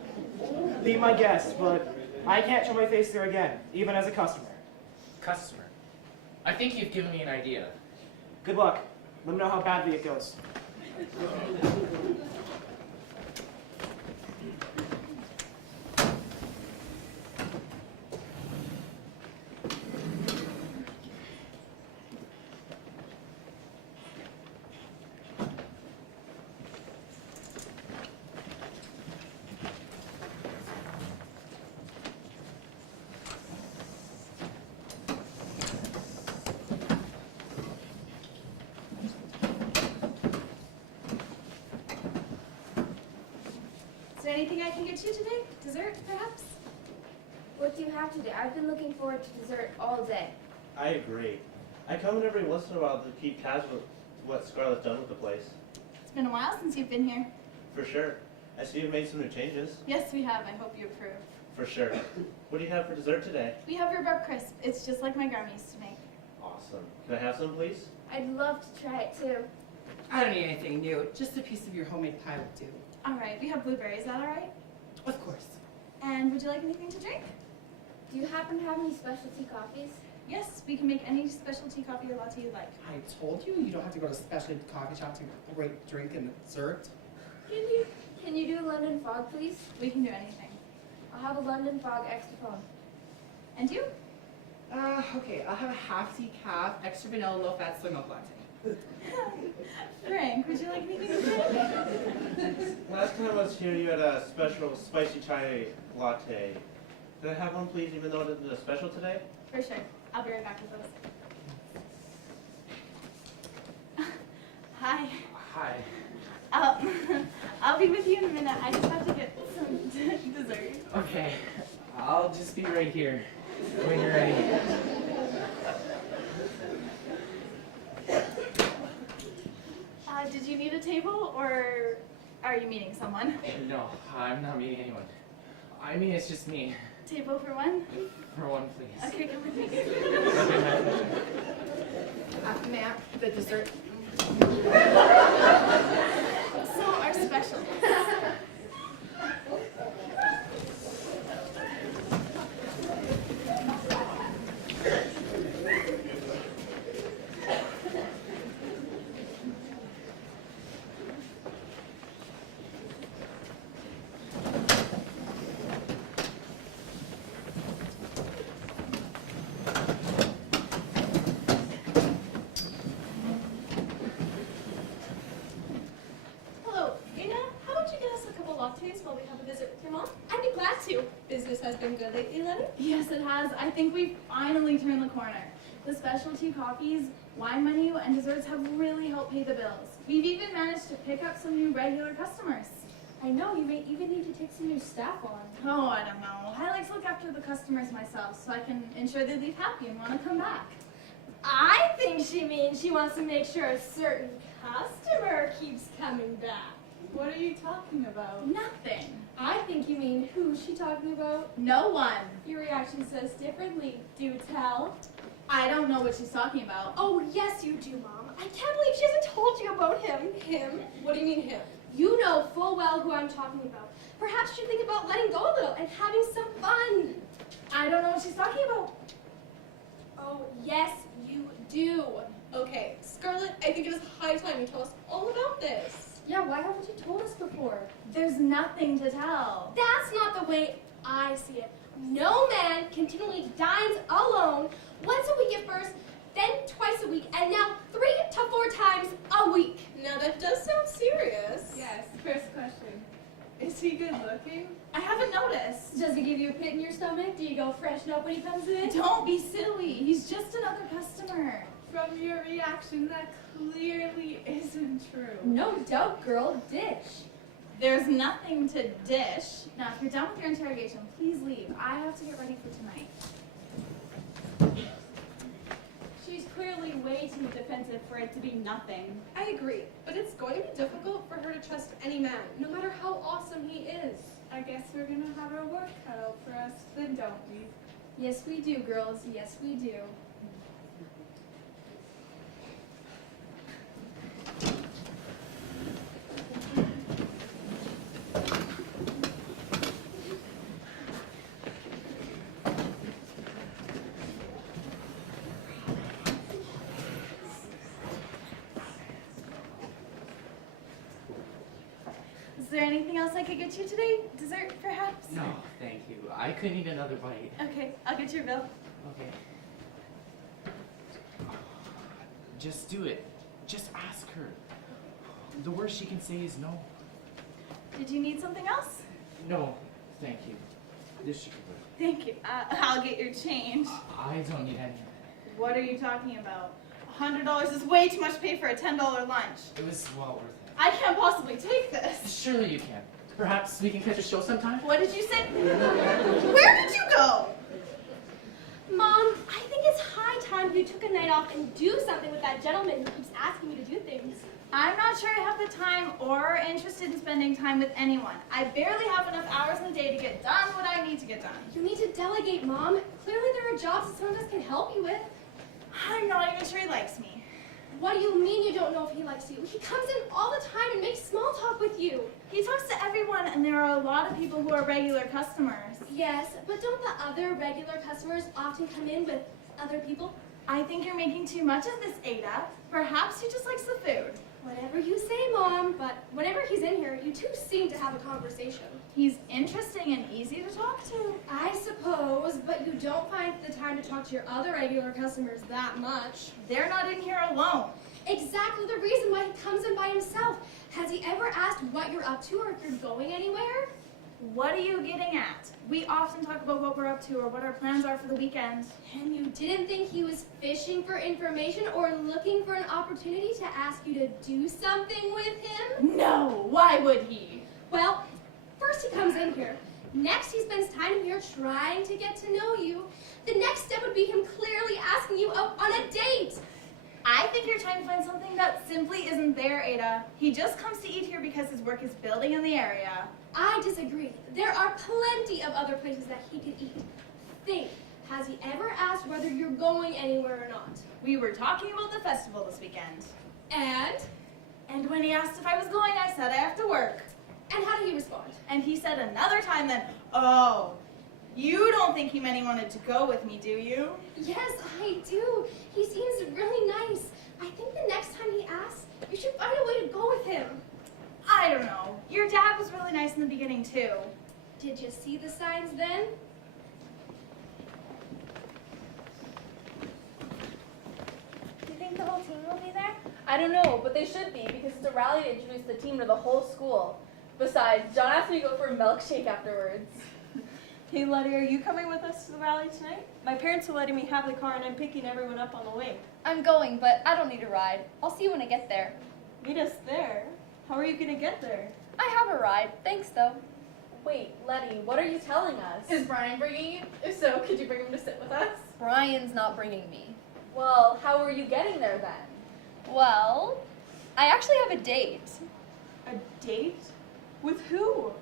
Be my guest, but I can't show my face there again, even as a customer. Customer? I think you've given me an idea. Good luck. Let me know how badly it goes. Is there anything I can get you today? Dessert, perhaps? What do you have today? I've been looking forward to dessert all day. I agree. I come in every once in a while to keep tabs with what Scarlett's done with the place. It's been a while since you've been here. For sure. I see you've made some new changes. Yes, we have. I hope you approve. For sure. What do you have for dessert today? We have rhubarb crisp. It's just like my grandma used to make. Awesome. Can I have some, please? I'd love to try it too. I don't need anything new. Just a piece of your homemade pie will do. All right, we have blueberries. Is that all right? Of course. And would you like anything to drink? Do you happen to have any specialty coffees? Yes, we can make any specialty coffee or latte you'd like. I told you, you don't have to go to a specialty coffee shop to great drink and dessert. Can you do a London fog, please? We can do anything. I'll have a London fog extra foam. And you? Okay, I'll have a half decaf, extra vanilla, low-fat soy milk latte. Frank, would you like anything to drink? Last time I was here, you had a special spicy chai latte. Can I have one, please, even though it is a special today? For sure. I'll be right back with those. Hi. Hi. I'll be with you in a minute. I just have to get some dessert. Okay, I'll just be right here when you're ready. Did you need a table, or are you meeting someone? No, I'm not meeting anyone. I mean, it's just me. Table for one? For one, please. Okay, come with me. Ma'am, the dessert. So, our special. Lattes while we have a visit with your mom? I'd be glad to. Business has been good lately, Lenny. Yes, it has. I think we've finally turned the corner. The specialty coffees, wine menu, and desserts have really helped pay the bills. We've even managed to pick up some new regular customers. I know, you may even need to take some new staff on. Oh, I don't know. I like to look after the customers myself so I can ensure they leave happy and want to come back. I think she means she wants to make sure a certain customer keeps coming back. What are you talking about? Nothing. I think you mean who's she talking about? No one. Your reaction says differently. Do tell. I don't know what she's talking about. Oh, yes you do, Mom. I can't believe she hasn't told you about him. Him? What do you mean him? You know full well who I'm talking about. Perhaps you should think about letting go a little and having some fun. I don't know what she's talking about. Oh, yes, you do. Okay, Scarlett, I think it is high time you tell us all about this. Yeah, why haven't you told us before? There's nothing to tell. That's not the way I see it. No man continually dines alone once a week at first, then twice a week, and now 3 to 4 times a week. Now that does sound serious. Yes, first question. Is he good looking? I haven't noticed. Does he give you a pit in your stomach? Do you go freshen up when he comes in? Don't be silly. He's just another customer. From your reaction, that clearly isn't true. No doubt, girl. Dish. There's nothing to dish. Now, if you're done with your interrogation, please leave. I have to get ready for tonight. She's clearly way too defensive for it to be nothing. I agree, but it's going to be difficult for her to trust any man, no matter how awesome he is. I guess we're gonna have our work cut out for us, then don't we? Yes, we do, girls. Yes, we do. Is there anything else I could get you today? Dessert, perhaps? No, thank you. I couldn't eat another bite. Okay, I'll get your bill. Okay. Just do it. Just ask her. The worst she can say is no. Did you need something else? No, thank you. This should be good. Thank you. I'll get your change. I don't need any of it. What are you talking about? $100 is way too much to pay for a $10 lunch. It was well worth it. I can't possibly take this. Surely you can. Perhaps we can catch a show sometime? What did you say? Where did you go? Mom, I think it's high time you took a night off and do something with that gentleman who keeps asking you to do things. I'm not sure I have the time or interested in spending time with anyone. I barely have enough hours in the day to get done what I need to get done. You need to delegate, Mom. Clearly there are jobs that some of us can help you with. I'm not even sure he likes me. What do you mean you don't know if he likes you? He comes in all the time and makes small talk with you. He talks to everyone, and there are a lot of people who are regular customers. Yes, but don't the other regular customers often come in with other people? I think you're making too much of this, Ada. Perhaps he just likes the food. Whatever you say, Mom, but whenever he's in here, you two seem to have a conversation. He's interesting and easy to talk to. I suppose, but you don't find the time to talk to your other regular customers that much. They're not in here alone. Exactly the reason why he comes in by himself. Has he ever asked what you're up to or if you're going anywhere? What are you getting at? We often talk about what we're up to or what our plans are for the weekend. And you didn't think he was fishing for information or looking for an opportunity to ask you to do something with him? No, why would he? Well, first he comes in here. Next he spends time in here trying to get to know you. The next step would be him clearly asking you out on a date. I think you're trying to find something that simply isn't there, Ada. He just comes to eat here because his work is building in the area. I disagree. There are plenty of other places that he could eat. Think, has he ever asked whether you're going anywhere or not? We were talking about the festival this weekend. And? And when he asked if I was going, I said I have to work. And how did he respond? And he said another time then, oh, you don't think he meant he wanted to go with me, do you? Yes, I do. He seems really nice. I think the next time he asks, you should find a way to go with him. I don't know. Your dad was really nice in the beginning, too. Did you see the signs then? Do you think the whole team will be there? I don't know, but they should be because it's a rally to introduce the team to the whole school. Besides, John asked me to go for a milkshake afterwards. Hey Letty, are you coming with us to the rally tonight? My parents are letting me have the car and I'm picking everyone up on the way. I'm going, but I don't need a ride. I'll see you when I get there. Meet us there? How are you gonna get there? I have a ride. Thanks, though. Wait, Letty, what are you telling us? Is Brian bringing you? If so, could you bring him to sit with us? Brian's not bringing me. Well, how are you getting there then? Well, I actually have a date. A date? With who?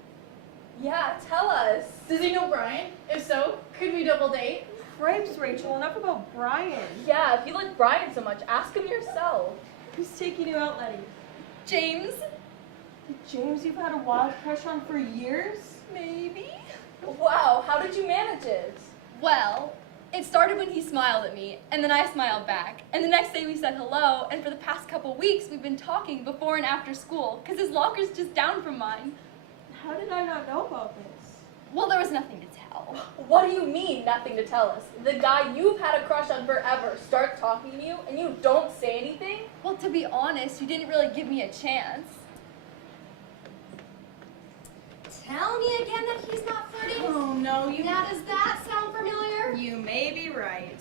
Yeah, tell us. Does he know Brian? If so, could we double date? Cripes, Rachel, enough about Brian. Yeah, if you like Brian so much, ask him yourself. Who's taking you out, Letty? James? The James you've had a wild crush on for years? Maybe. Wow, how did you manage it? Well, it started when he smiled at me, and then I smiled back. And the next day we said hello, and for the past couple weeks we've been talking before and after school, because his locker's just down from mine. How did I not know about this? Well, there was nothing to tell. What do you mean, nothing to tell us? The guy you've had a crush on forever starts talking to you, and you don't say anything? Well, to be honest, you didn't really give me a chance. Tell me again that he's not flirting? Oh, no, you... Now, does that sound familiar? You may be right.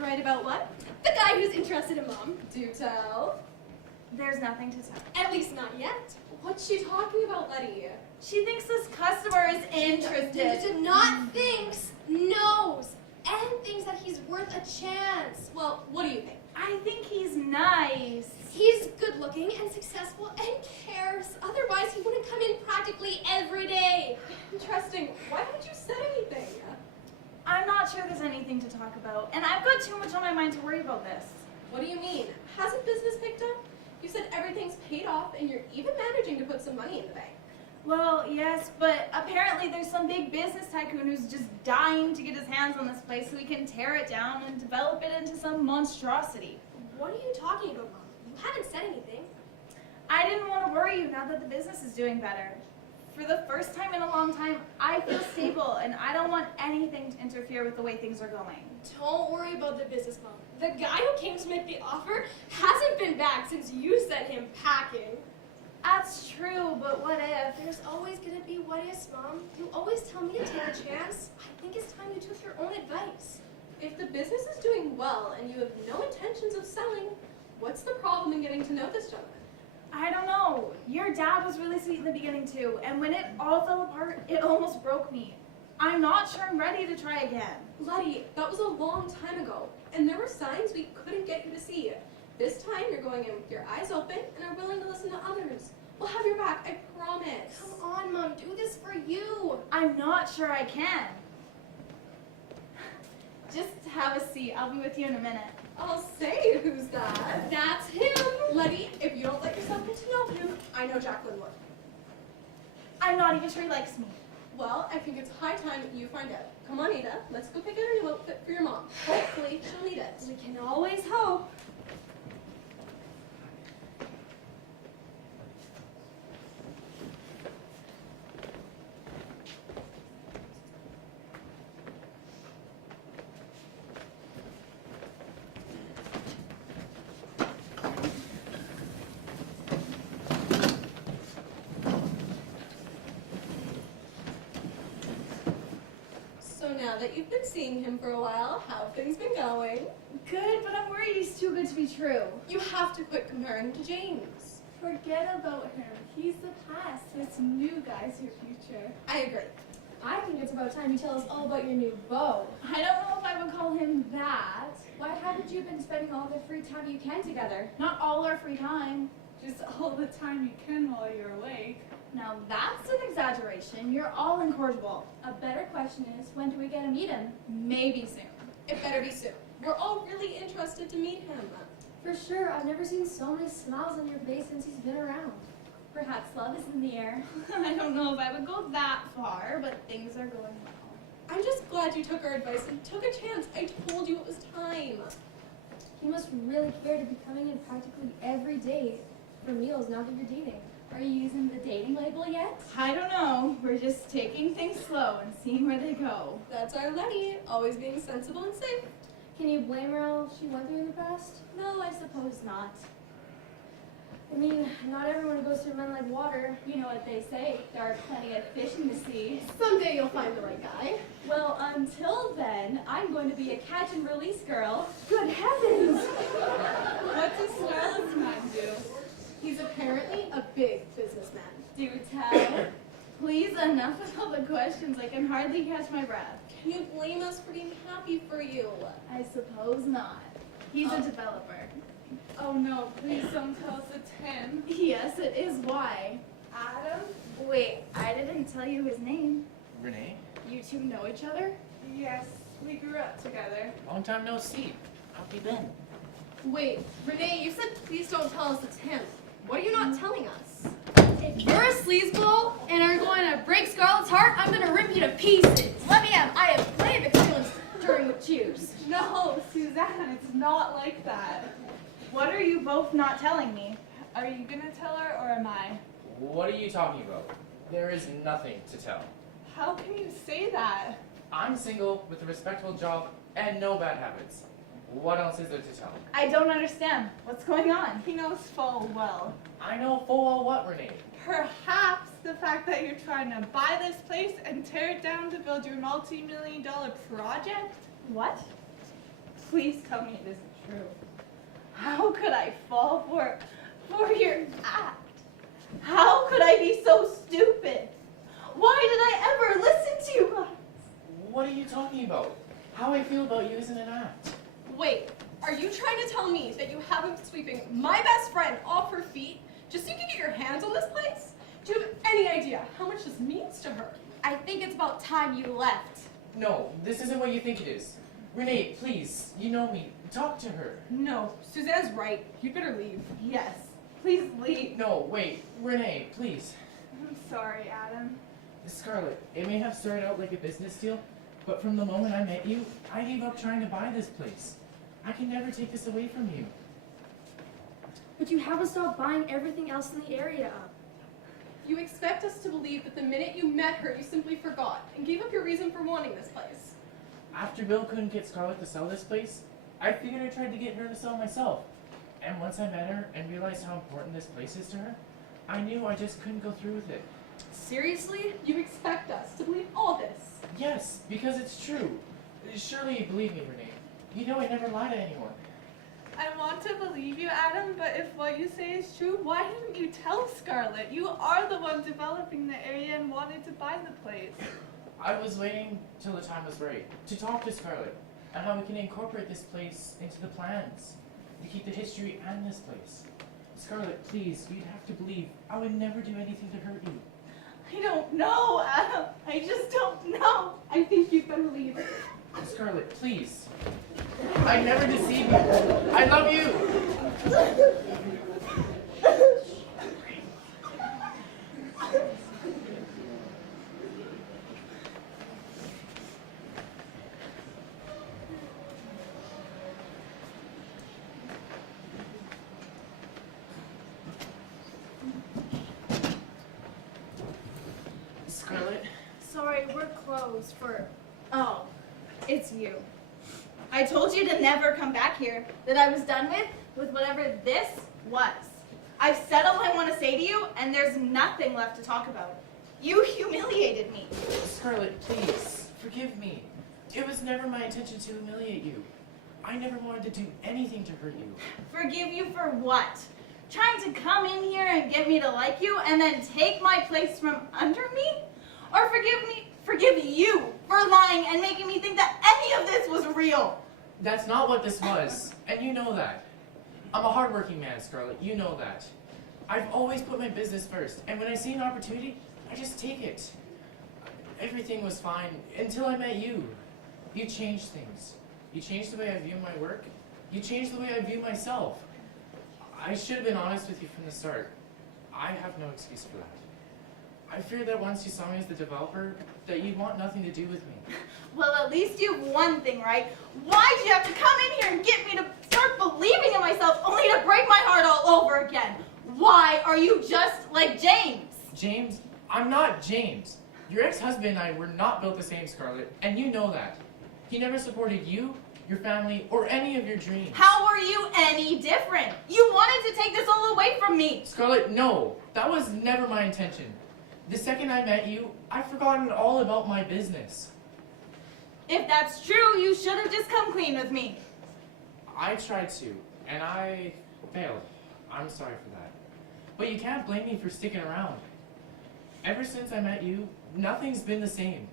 Right about what? The guy who's interested in Mom. Do tell. There's nothing to tell. At least not yet. What's she talking about, Letty? She thinks this customer is interested. Not thinks, knows, and thinks that he's worth a chance. Well, what do you think? I think he's nice. He's good looking and successful and cares. Otherwise, he wouldn't come in practically every day. Interesting. Why haven't you said anything? I'm not sure there's anything to talk about, and I've got too much on my mind to worry about this. What do you mean? Hasn't business picked up? You said everything's paid off and you're even managing to put some money in the bank. Well, yes, but apparently there's some big business tycoon who's just dying to get his hands on this place so he can tear it down and develop it into some monstrosity. What are you talking about, Mom? You haven't said anything. I didn't want to worry you now that the business is doing better. For the first time in a long time, I feel stable, and I don't want anything to interfere with the way things are going. Don't worry about the business, Mom. The guy who came to make the offer hasn't been back since you sent him packing. That's true, but what if? There's always going to be what ifs, Mom. You always tell me to take a chance. I think it's time you took your own advice. If the business is doing well and you have no intentions of selling, what's the problem in getting to know this gentleman? I don't know. Your dad was really sweet in the beginning too, and when it all fell apart, it almost broke me. I'm not sure I'm ready to try again. Letty, that was a long time ago, and there were signs we couldn't get you to see. This time you're going in with your eyes open and are willing to listen to others. We'll have your back, I promise. Come on, Mom, do this for you. I'm not sure I can. Just have a seat. I'll be with you in a minute. I'll say who's that. That's him. Letty, if you don't let yourself get to know him, I know Jacqueline would. I'm not even sure he likes me. Well, I think it's high time that you find out. Come on, Ada, let's go pick out a new outfit for your mom. Hopefully, she'll need it. We can always hope. So now that you've been seeing him for a while, how have things been going? Good, but I'm worried he's too good to be true. You have to quit comparing him to James. Forget about him. He's the past. This new guy's your future. I agree. I think it's about time you tell us all about your new beau. I don't know if I would call him that. Why haven't you been spending all the free time you can together? Not all our free time. Just all the time you can while you're awake. Now that's an exaggeration. You're all incorrigible. A better question is, when do we get to meet him? Maybe soon. It better be soon. We're all really interested to meet him. For sure, I've never seen so many smiles on your face since he's been around. Perhaps love is in the air. I don't know if I would go that far, but things are going well. I'm just glad you took our advice and took a chance. I told you it was time. You must really care to be coming in practically every day for meals now that you're dating. Are you using the dating label yet? I don't know. We're just taking things slow and seeing where they go. That's our Letty, always being sensible and safe. Can you blame her all she went through in the past? No, I suppose not. I mean, not everyone goes through men like water. You know what they say, there are plenty of fish in the sea. Someday you'll find the right guy. Well, until then, I'm going to be a catch and release girl. Good heavens! What does Scarlett's man do? He's apparently a big businessman. Do tell. Please, enough with all the questions. I can hardly catch my breath. Can you blame us for being happy for you? I suppose not. He's a developer. Oh no, please don't tell us it's him. Yes, it is. Why? Adam? Wait, I didn't tell you his name. Renee? You two know each other? Yes, we grew up together. Long time no see. How have you been? Wait, Renee, you said please don't tell us it's him. What are you not telling us? If you're a sleazeball and are going to break Scarlett's heart, I'm going to rip you to pieces. Let me have. I have plenty of experience during the cheers. No, Suzanne, it's not like that. What are you both not telling me? Are you gonna tell her or am I? What are you talking about? There is nothing to tell. How can you say that? I'm single with a respectable job and no bad habits. What else is there to tell? I don't understand. What's going on? He knows full well. I know full well what, Renee? Perhaps the fact that you're trying to buy this place and tear it down to build your multi-million-dollar project? What? Please tell me it isn't true. How could I fall for your act? How could I be so stupid? Why did I ever listen to you guys? What are you talking about? How I feel about you isn't an act. Wait, are you trying to tell me that you have been sweeping my best friend off her feet just so you can get your hands on this place? Do you have any idea how much this means to her? I think it's about time you left. No, this isn't what you think it is. Renee, please, you know me. Talk to her. No, Suzanne's right. You'd better leave. Yes. Please leave. No, wait. Renee, please. I'm sorry, Adam. Scarlett, it may have started out like a business deal, but from the moment I met you, I gave up trying to buy this place. I can never take this away from you. But you haven't stopped buying everything else in the area up. You expect us to believe that the minute you met her, you simply forgot and gave up your reason for wanting this place. After Bill couldn't get Scarlett to sell this place, I figured I tried to get her to sell myself. And once I met her and realized how important this place is to her, I knew I just couldn't go through with it. Seriously? You expect us to believe all this? Yes, because it's true. Surely you believe me, Renee. You know I never lie to anyone. I want to believe you, Adam, but if what you say is true, why didn't you tell Scarlett? You are the one developing the area and wanted to buy the place. I was waiting till the time was right to talk to Scarlett and how we can incorporate this place into the plans to keep the history and this place. Scarlett, please, you'd have to believe I would never do anything to hurt you. I don't know, Adam. I just don't know. I think you better leave. Scarlett, please. I never deceive you. I love you. Scarlett? Sorry, we're closed for... Oh, it's you. I told you to never come back here, that I was done with whatever this was. I've said all I want to say to you, and there's nothing left to talk about. You humiliated me. Scarlett, please, forgive me. It was never my intention to humiliate you. I never wanted to do anything to hurt you. Forgive you for what? Trying to come in here and get me to like you and then take my place from under me? Or forgive you for lying and making me think that any of this was real? That's not what this was, and you know that. I'm a hardworking man, Scarlett, you know that. I've always put my business first, and when I see an opportunity, I just take it. Everything was fine until I met you. You changed things. You changed the way I view my work. You changed the way I view myself. I should have been honest with you from the start. I have no excuse for that. I fear that once you saw me as the developer, that you'd want nothing to do with me. Well, at least you have one thing right. Why'd you have to come in here and get me to start believing in myself only to break my heart all over again? Why are you just like James? James? I'm not James. Your ex-husband and I were not built the same, Scarlett, and you know that. He never supported you, your family, or any of your dreams. How are you any different? You wanted to take this all away from me. Scarlett, no. That was never my intention. The second I met you, I'd forgotten all about my business. If that's true, you should have just come clean with me. I tried to, and I failed. I'm sorry for that. But you can't blame me for sticking around. Ever since I met you, nothing's been the same.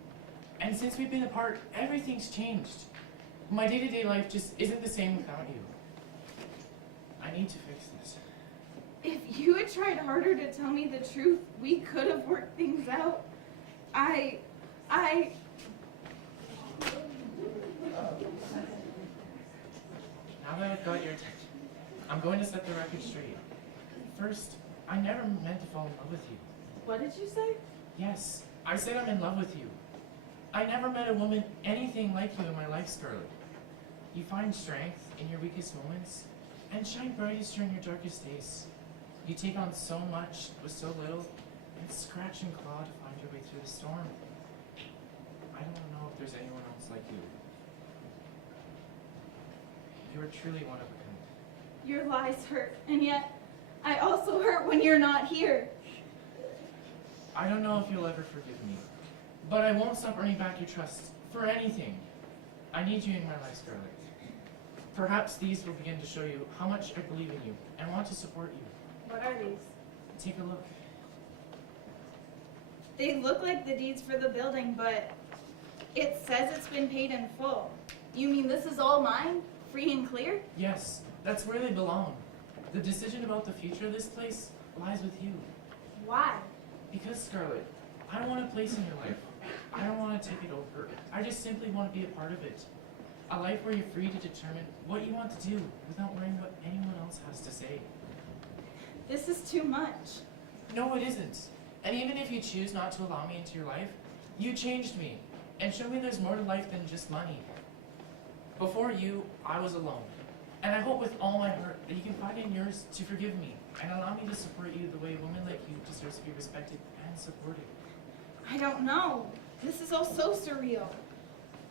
And since we've been apart, everything's changed. My day-to-day life just isn't the same without you. I need to fix this. If you had tried harder to tell me the truth, we could have worked things out. Now that I've got your attention, I'm going to set the record straight. First, I never meant to fall in love with you. What did you say? Yes, I said I'm in love with you. I never met a woman anything like you in my life, Scarlett. You find strength in your weakest moments and shine brightest during your darkest days. You take on so much with so little and scratch and claw to find your way through the storm. I don't know if there's anyone else like you. You are truly one of a kind. Your lies hurt, and yet I also hurt when you're not here. I don't know if you'll ever forgive me, but I won't stop earning back your trust for anything. I need you in my life, Scarlett. Perhaps these will begin to show you how much I believe in you and want to support you. What are these? Take a look. They look like the deeds for the building, but it says it's been paid in full. You mean this is all mine? Free and clear? Yes, that's where they belong. The decision about the future of this place lies with you. Why? Because, Scarlett, I don't want a place in your life. I don't want to take it over. I just simply want to be a part of it. A life where you're free to determine what you want to do without worrying what anyone else has to say. This is too much. No, it isn't. And even if you choose not to allow me into your life, you changed me and showed me there's more to life than just money. Before you, I was alone. And I hope with all my heart that you can find in yours to forgive me and allow me to support you the way a woman like you deserves to be respected and supported. I don't know. This is all so surreal.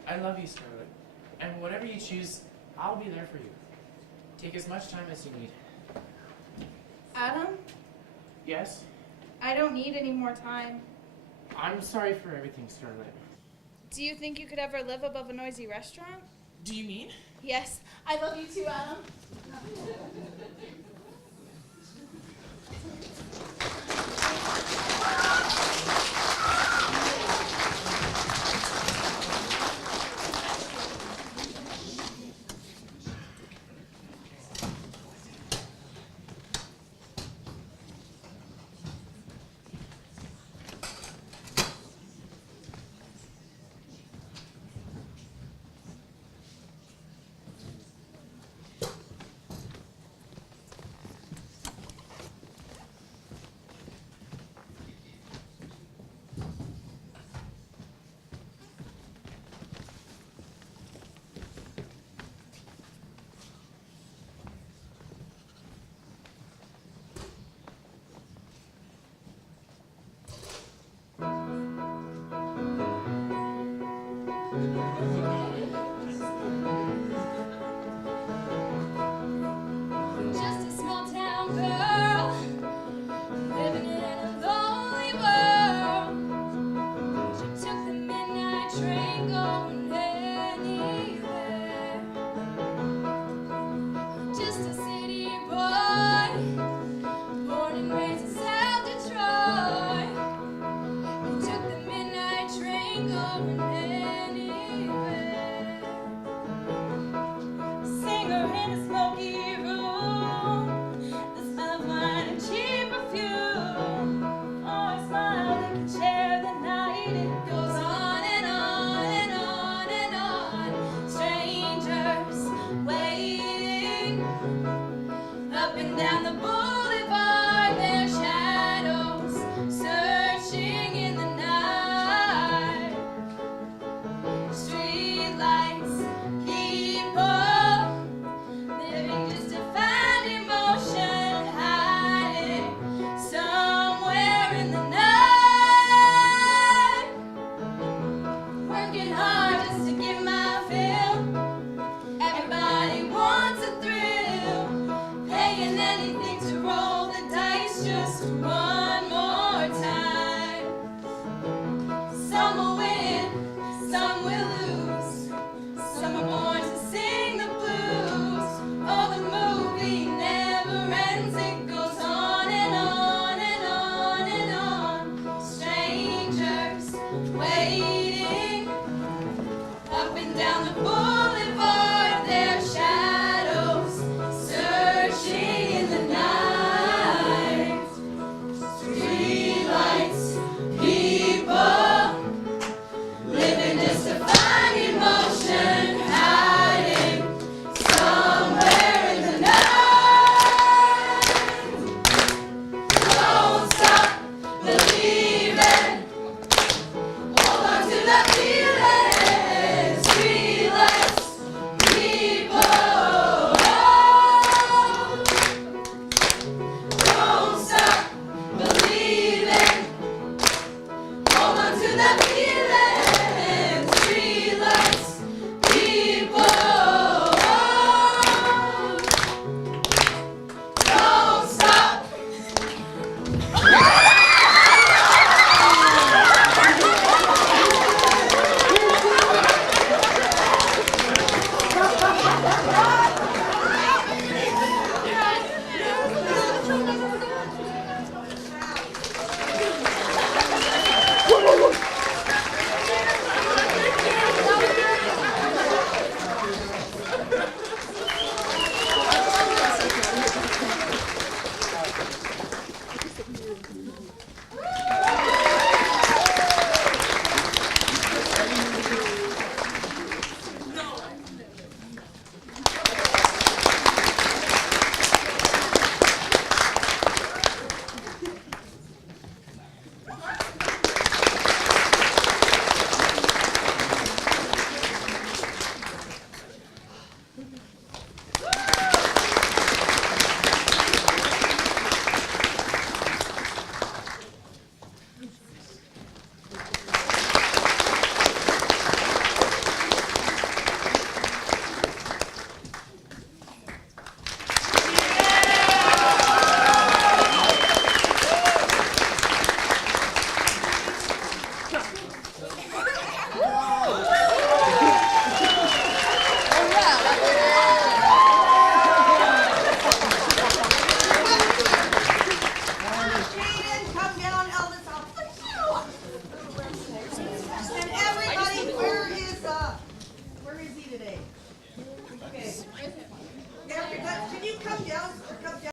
I love you, Scarlett. And whatever you choose, I'll be there for you. Take as much time as you need. Adam, Yes? I don't need any more time. I'm sorry for everything, Scarlett. Do you think you could ever live above a noisy restaurant? Do you mean? Yes, I love you too, Adam.